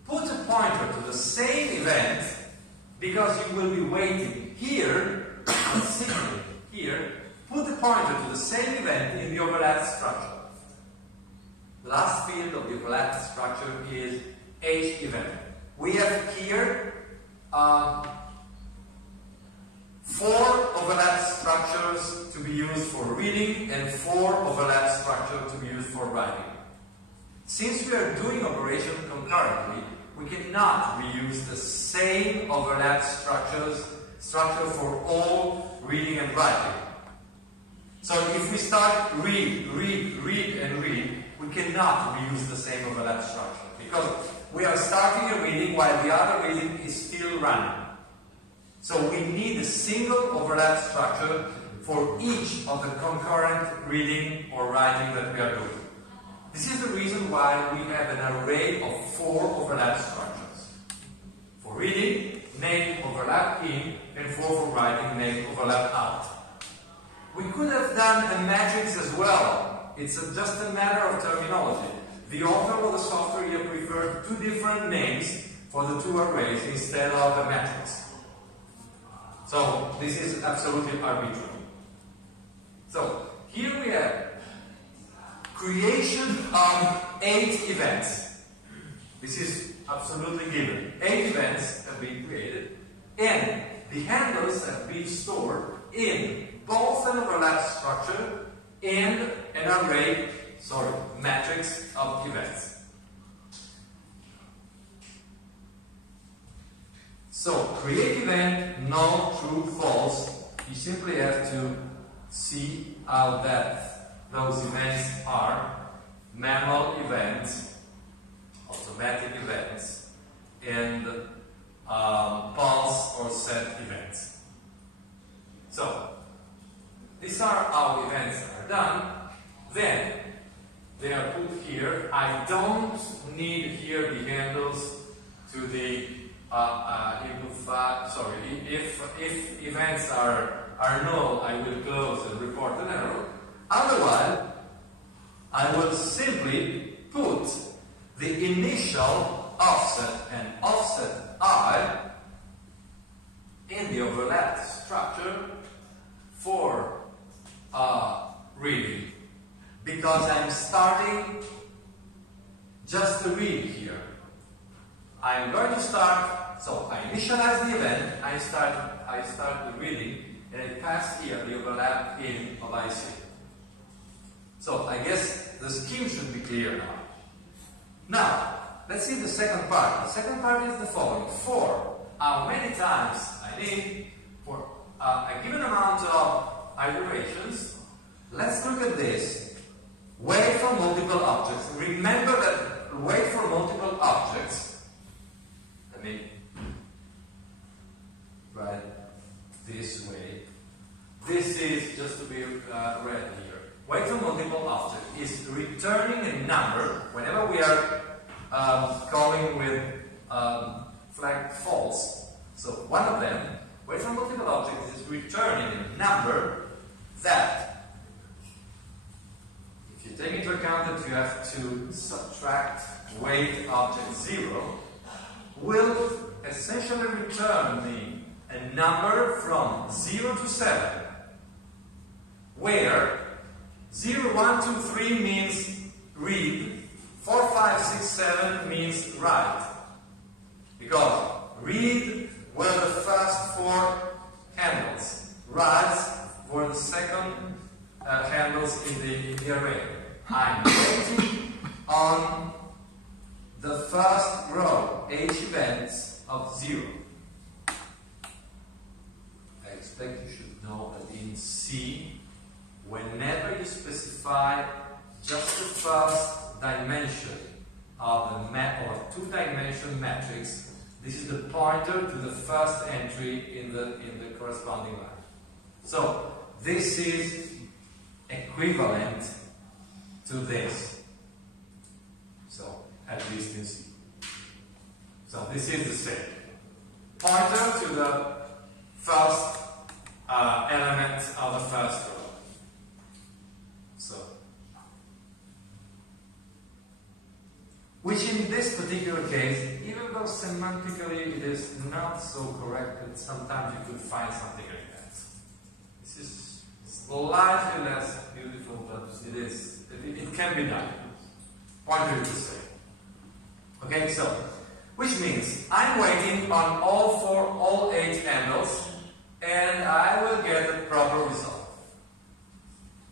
put a pointer to the same event, because you will be waiting here, and signaling here, put the pointer to the same event in the overlap structure. The last field of the overlap structure is H event. We have here 4 overlap structures to be used for reading and 4 overlap structures to be used for writing. Since we are doing operation concurrently, we cannot reuse the same overlap structure for all reading and writing. So if we start read, and read, we cannot reuse the same overlap structure, because we are starting a reading while the other reading is still running. So we need a single overlap structure for each of the concurrent reading or writing that we are doing. This is the reason why we have an array of 4 overlap structures. For reading, name overlap in, and 4 for writing, name overlap out. We could have done a matrix as well. It's just a matter of terminology. The author of the software here preferred 2 different names for the 2 arrays instead of a matrix. So this is absolutely arbitrary. So here we have creation of 8 events. This is absolutely given. 8 events have been created, and the handles have been stored in both an overlap structure and an array, matrix of events. So, create event, no, true, false. You simply have to see how those events are manual events, automatic events, and pulse or set events. So, these are how events are done. Then, they are put here. I don't need here the handles to the if events are null, I will close and report an error. Otherwise, I will simply put the initial offset and offset I in the overlapped structure for reading, because I'm starting just to read here. I'm going to start, so I initialize the event, I start the reading, and I pass here the overlap in of IC. So I guess the scheme should be clear now. Now, let's see the second part. The second part is the following. For how many times I need for a given amount of iterations, let's look at this. Wait for multiple objects. Remember that wait for multiple objects. Let me write this way. This is just to be read here. Wait for multiple objects is returning a number whenever we are calling with flag false. So one of them, wait for multiple objects, is returning a number that, if you take into account that you have to subtract wait object 0, will essentially return me a number from 0 to 7, where 0, 1, 2, 3 means read, 4, 5, 6, 7 means write. Because read were the first 4 handles, write were the second handles in the array. I'm waiting on the first row, H events of 0. I expect you should know that in C, whenever you specify just the first dimension of the or two-dimension matrix, this is the pointer to the first entry in the corresponding line. So this is equivalent to this. So at least in C. So this is the same. Pointer to the first element of the first row. So, which in this particular case, even though semantically it is not so correct, that sometimes you could find something like that. This is slightly less beautiful, but it can be done. Pointer is the same. Okay, so, which means I'm waiting on all 8 handles, and I will get a proper result.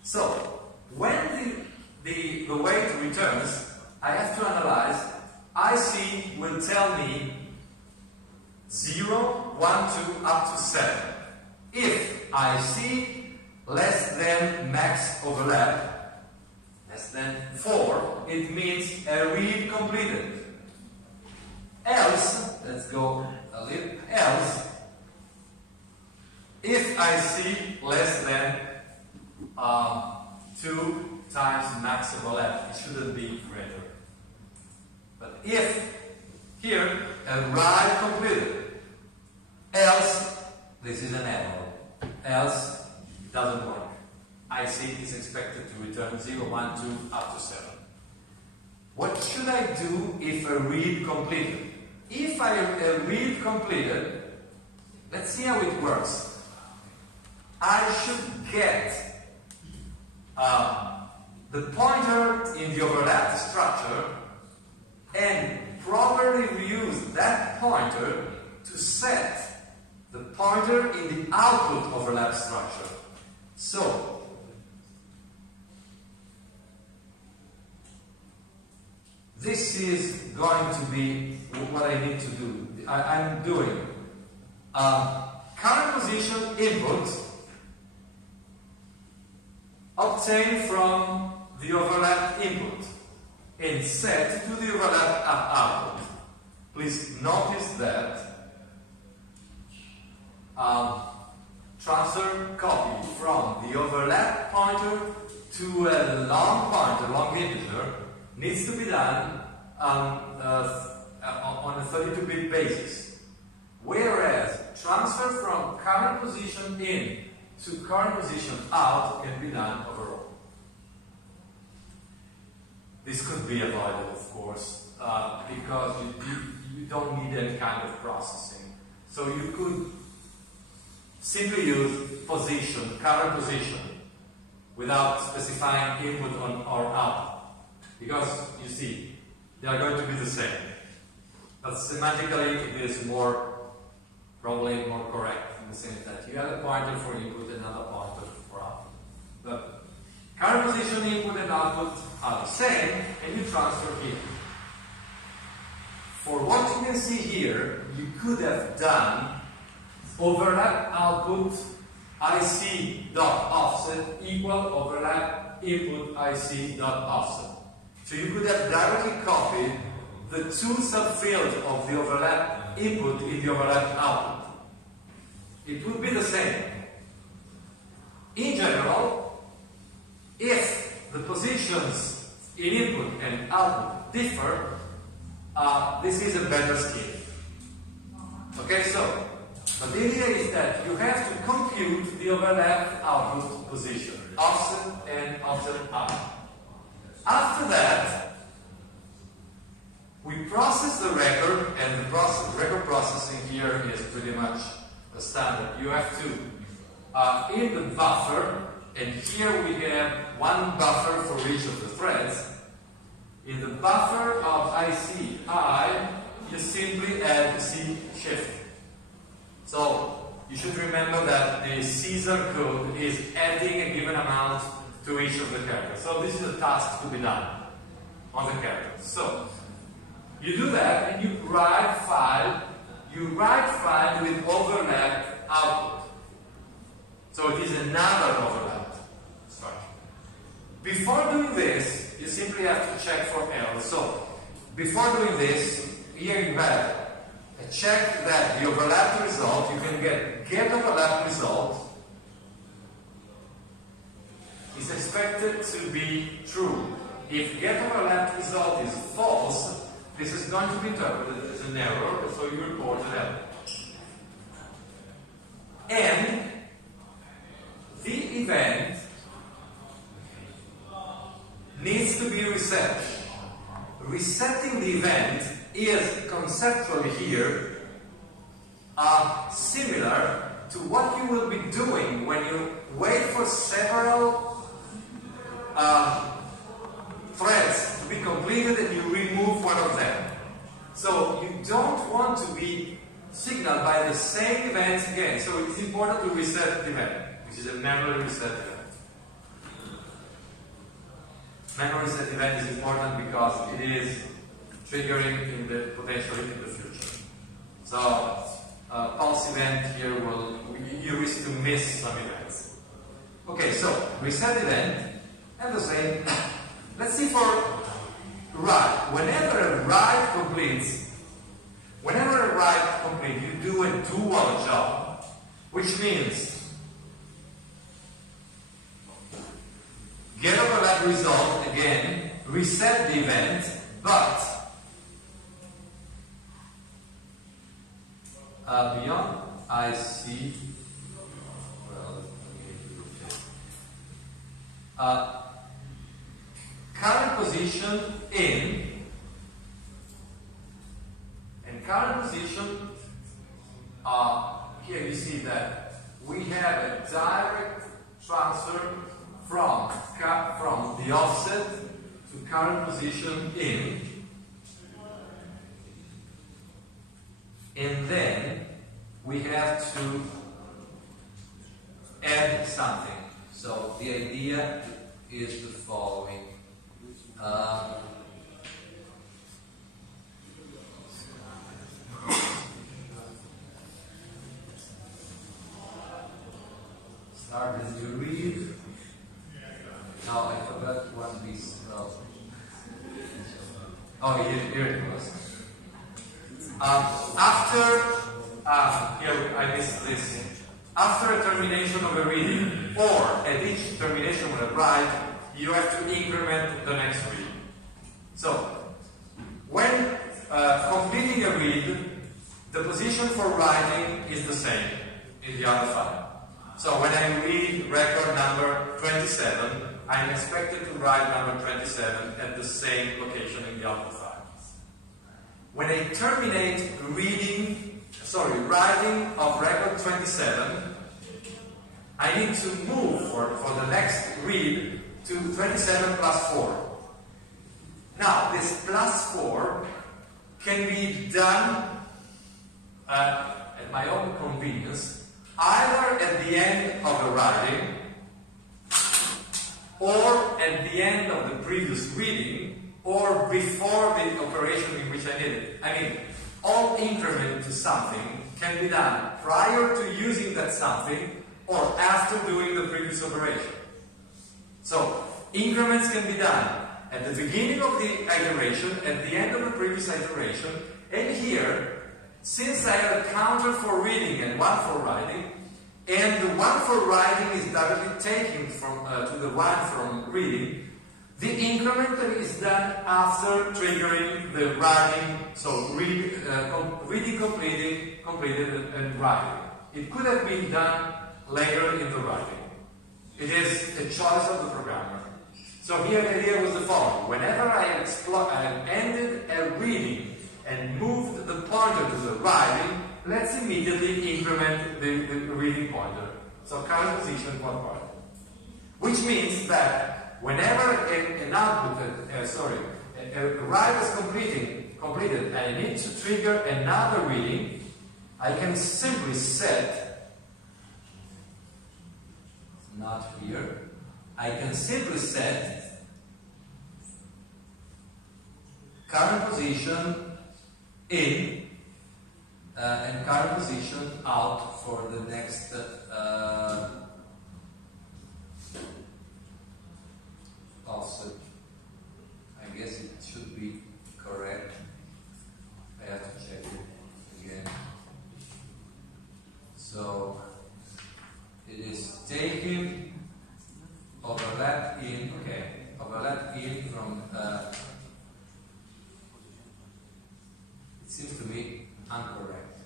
So, when the wait returns, I have to analyze. IC will tell me 0, 1, 2, up to 7. If IC less than max overlap, less than 4, it means a read completed. Else, let's go a little, else, if IC less than 2 times max overlap, it shouldn't be greater. But if here a write completed, else this is an error. Else it doesn't work. IC is expected to return 0, 1, 2 up to 7. What should I do if a read completed? If a read completed, let's see how it works. I should get the pointer in the overlap structure and properly use that pointer to set the pointer in the output overlap structure. So, this is going to be what I need to do. I'm doing current position input obtained from the overlap input and set to the overlap output. Please notice that transfer copy from the overlap pointer to a long pointer, long integer, needs to be done on a 32-bit basis. Whereas transfer from current position in to current position out can be done overall. This could be avoided, of course, because you don't need any kind of processing. So you could simply use position, current position, without specifying input on or output. Because, you see, they are going to be the same. But semantically, it is probably more correct in the sense that you have a pointer for input and another pointer for output. But current position input and output are the same, and you transfer here. For what you can see here, you could have done overlap output IC dot offset equal overlap input IC dot offset. So you could have directly copied the two subfields of the overlap input in the overlap output. It would be the same. In general, if the positions in input and output differ, this is a better scheme. Okay, so but the idea is that you have to compute the overlap output position, offset and offset out. After that, we process the record, and the record processing here is pretty much a standard. You have to, in the buffer, and here we have one buffer for each of the threads. In the buffer of IC you simply add C shift. So you should remember that the Caesar code is adding a given amount to each of the characters. So this is a task to be done on the characters. So you do that and you write file with overlap output. So it is another overlap structure. Before doing this, you simply have to check for errors. So before doing this, here you have a check that the overlap result, you can get overlap result is expected to be true. If get overlap result is false, this is going to be interpreted as an error, so you report an error. And the event needs to be reset. Resetting the event is conceptually here similar to what you will be doing when you wait for several threads to be completed and you remove one of them. So you don't want to be signaled by the same event again. So it's important to reset the event, which is a memory reset event. Memory reset event is important because it is triggering potentially in the future. So pulse event here you risk to miss some events. Okay, so reset event and the same. Let's see for write. Whenever a write completes, you do a dual job, which means get overlap result again, reset the event, but beyond IC, current position in and current position, here you see that we have a direct transfer from the offset to current position in, and then we have to add something. So the idea is the following. started to read. Now I forgot what this. Oh, here it was. Here I missed this. After a termination of a reading, or at each termination of a write, you have to increment the next read. So, when completing a read, the position for writing is the same in the other file. So when I read record number 27, I'm expected to write number 27 at the same location in the output file. When I terminate writing of record 27, I need to move for the next read to 27 plus 4. Now, this plus 4 can be done at my own convenience, either at the end of the writing or at the end of the previous reading or before the operation in which I need it. I mean, all increment to something can be done prior to using that something or after doing the previous operation. So, increments can be done at the beginning of the iteration, at the end of the previous iteration, and here, since I have a counter for reading and one for writing, and the one for writing is directly taken from to the one from reading, the increment is done after triggering the writing, so reading completed and writing. It could have been done later in the writing. It is a choice of the programmer. So here the idea was the following. Whenever I ended a reading and moved the pointer to the writing, let's immediately increment the reading pointer. So current position, one point. Which means that whenever an output, a write is completed and I need to trigger another reading, I can simply set, not here, I can simply set current position in and current position out for the next offset. I guess it should be correct. I have to check it again. So it is taking overlap in, overlap in from, it seems to me incorrect.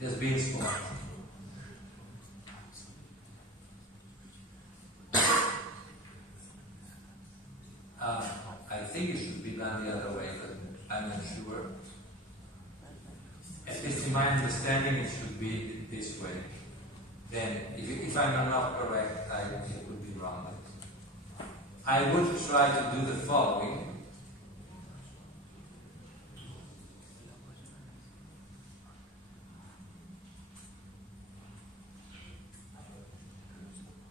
It has been swapped. I think it should be done the other way, but I'm not sure. At least in my understanding, it should be this way. Then, if I'm not correct, I would be wrong. I would try to do the following.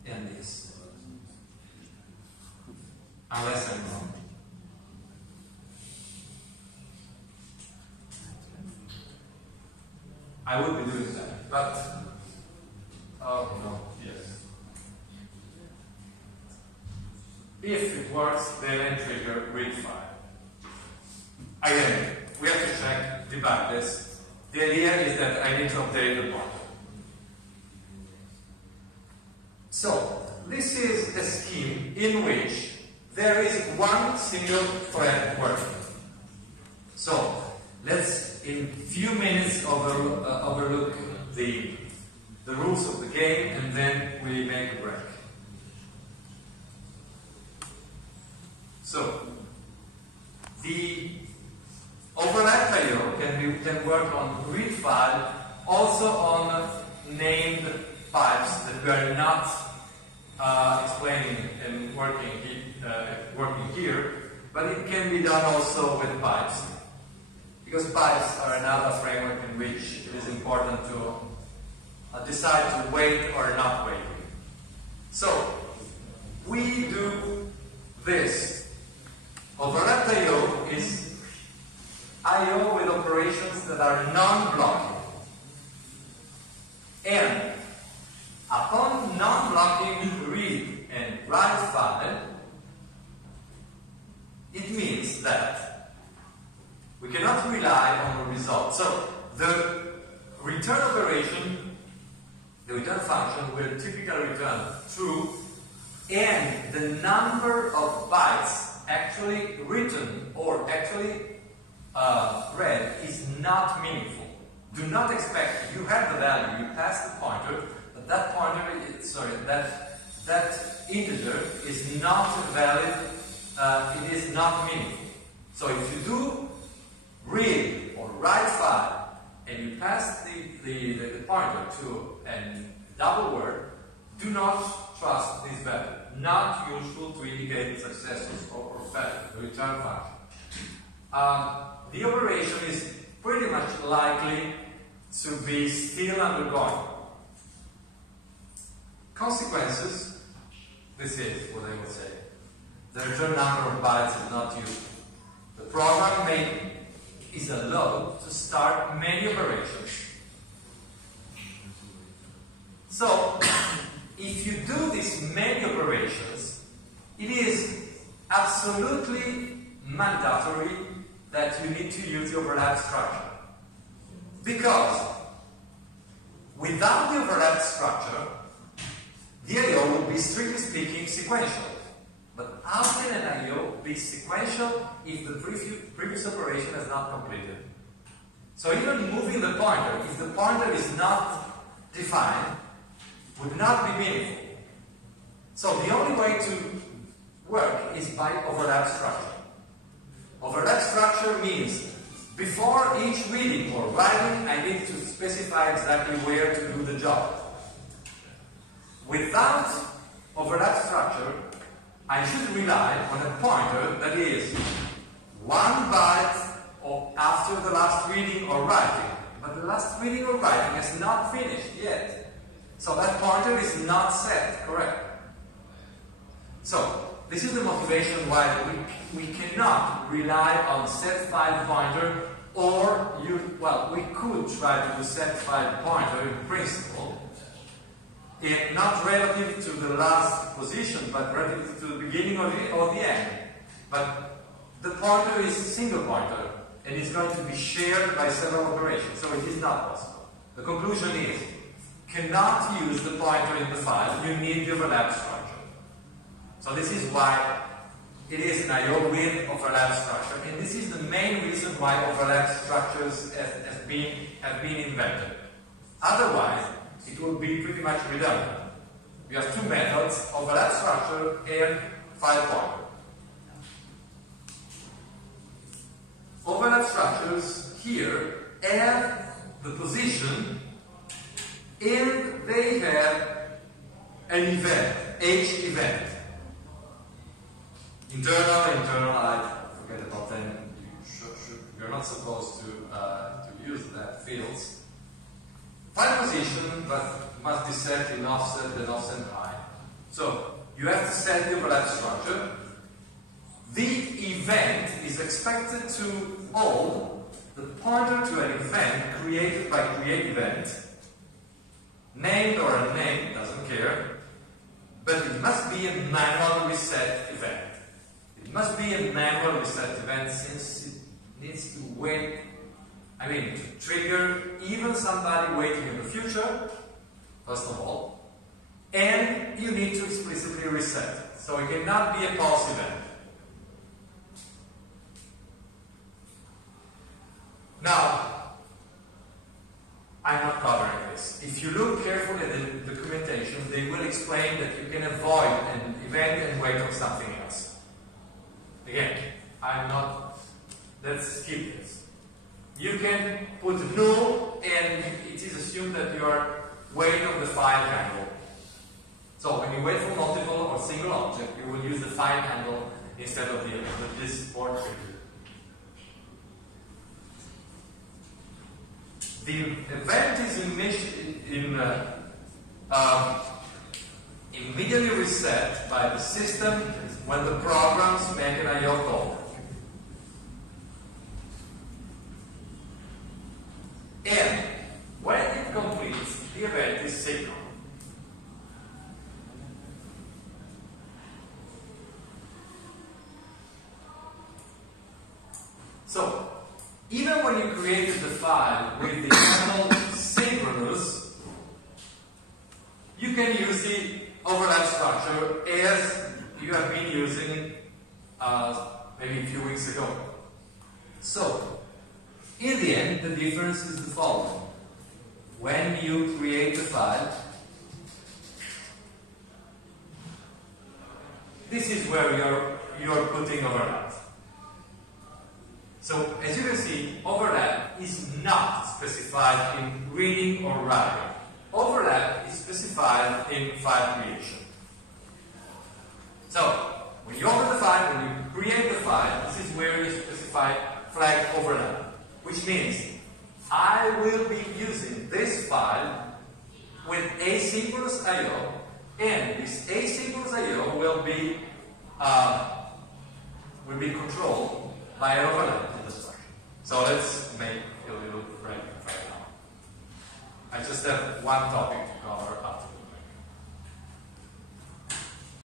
And this. Unless I'm wrong. I would be doing that, but oh no, yes. If it works, then I trigger read file. Again, we have to check, debug this. The idea is that I need to update the pointer. So, this is a scheme in which there is one single thread working. So, let's in few minutes overlook the rules of the game and then we make a break. So, the overlap IO can work on read file, also on named pipes that we are not explaining and working here, but it can be done also with pipes. Because pipes are another framework in which it is important to decide to wait or not wait. So, we do this. Overlap I/O is I/O with operations that are non-blocking. And means that we cannot rely on the result. So the return operation, the return function, will typically return true, and the number of bytes actually written or actually read is not meaningful. Do not expect, you have the value, you pass the pointer, but that pointer, that integer is not valid, it is not meaningful. So if you do read or write file and you pass the pointer to a double word, do not trust this value. Not useful to indicate successes or failure, the return function. The operation is pretty much likely to be still undergoing. Consequences, this is what I would say. The return number of bytes is not useful. The program is allowed to start many operations. So, if you do these many operations, it is absolutely mandatory that you need to use the overlap structure. Because without the overlap structure, the I/O will be strictly speaking sequential. But how can an I/O be sequential if the previous operation has not completed? So even moving the pointer, if the pointer is not defined, would not be meaningful. So the only way to work is by overlap structure. Overlap structure means before each reading or writing, I need to specify exactly where to do the job. Without overlap structure, I should rely on a pointer that is 1 byte after the last reading or writing. But the last reading or writing is not finished yet. So that pointer is not set correctly. So, this is the motivation why we cannot rely on set file pointer, or we could try to do set file pointer in principle, not relative to the last position, but relative to the beginning or the end. But the pointer is a single pointer, and it's going to be shared by several operations, so it is not possible. The conclusion is, cannot use the pointer in the file, you need the overlap structure. So this is why it is an I/O with overlap structure, and this is the main reason why overlap structures have been invented. Otherwise, it will be pretty much redundant. We have two methods, overlap structure and file pointer. Overlap structures here have the position, and they have an event, H event. Internal, I forget about them. You're not supposed to use that fields. File position, but must be set in offset and offset high. So you have to set the overlap structure. The event is expected to hold the pointer to an event created by create event, named or unnamed, doesn't care, but it must be a manual reset event. It must be a manual reset event since it needs to wait, to trigger even somebody waiting in the future, first of all, and you need to explicitly reset it. So it cannot be a pulse event. Now, I'm not covering this. If you look carefully at the documentation, they will explain that you can avoid an event and wait on something else. Again, let's skip this. You can put null, and it is assumed that you are waiting on the file handle. So when you wait for multiple or single object, you will use the file handle instead of this port trigger. The event is immediately reset by the system when the programs make an I/O call. And when it completes, the event is signaled. So, even when you created the file with the handle synchronous, you can use the overlap structure as you have been using maybe a few weeks ago. So, in the end, the difference is the following. When you create the file, this is where you're putting overlap. So, as you can see, overlap is not specified in reading or writing. Overlap is specified in file creation. So, when you open the file, when you create the file, this is where you specify flag overlap, which means I will be using this file with asynchronous I/O, and this asynchronous I/O will be controlled by an overlap in the structure. So let's make a little break right now. I just have one topic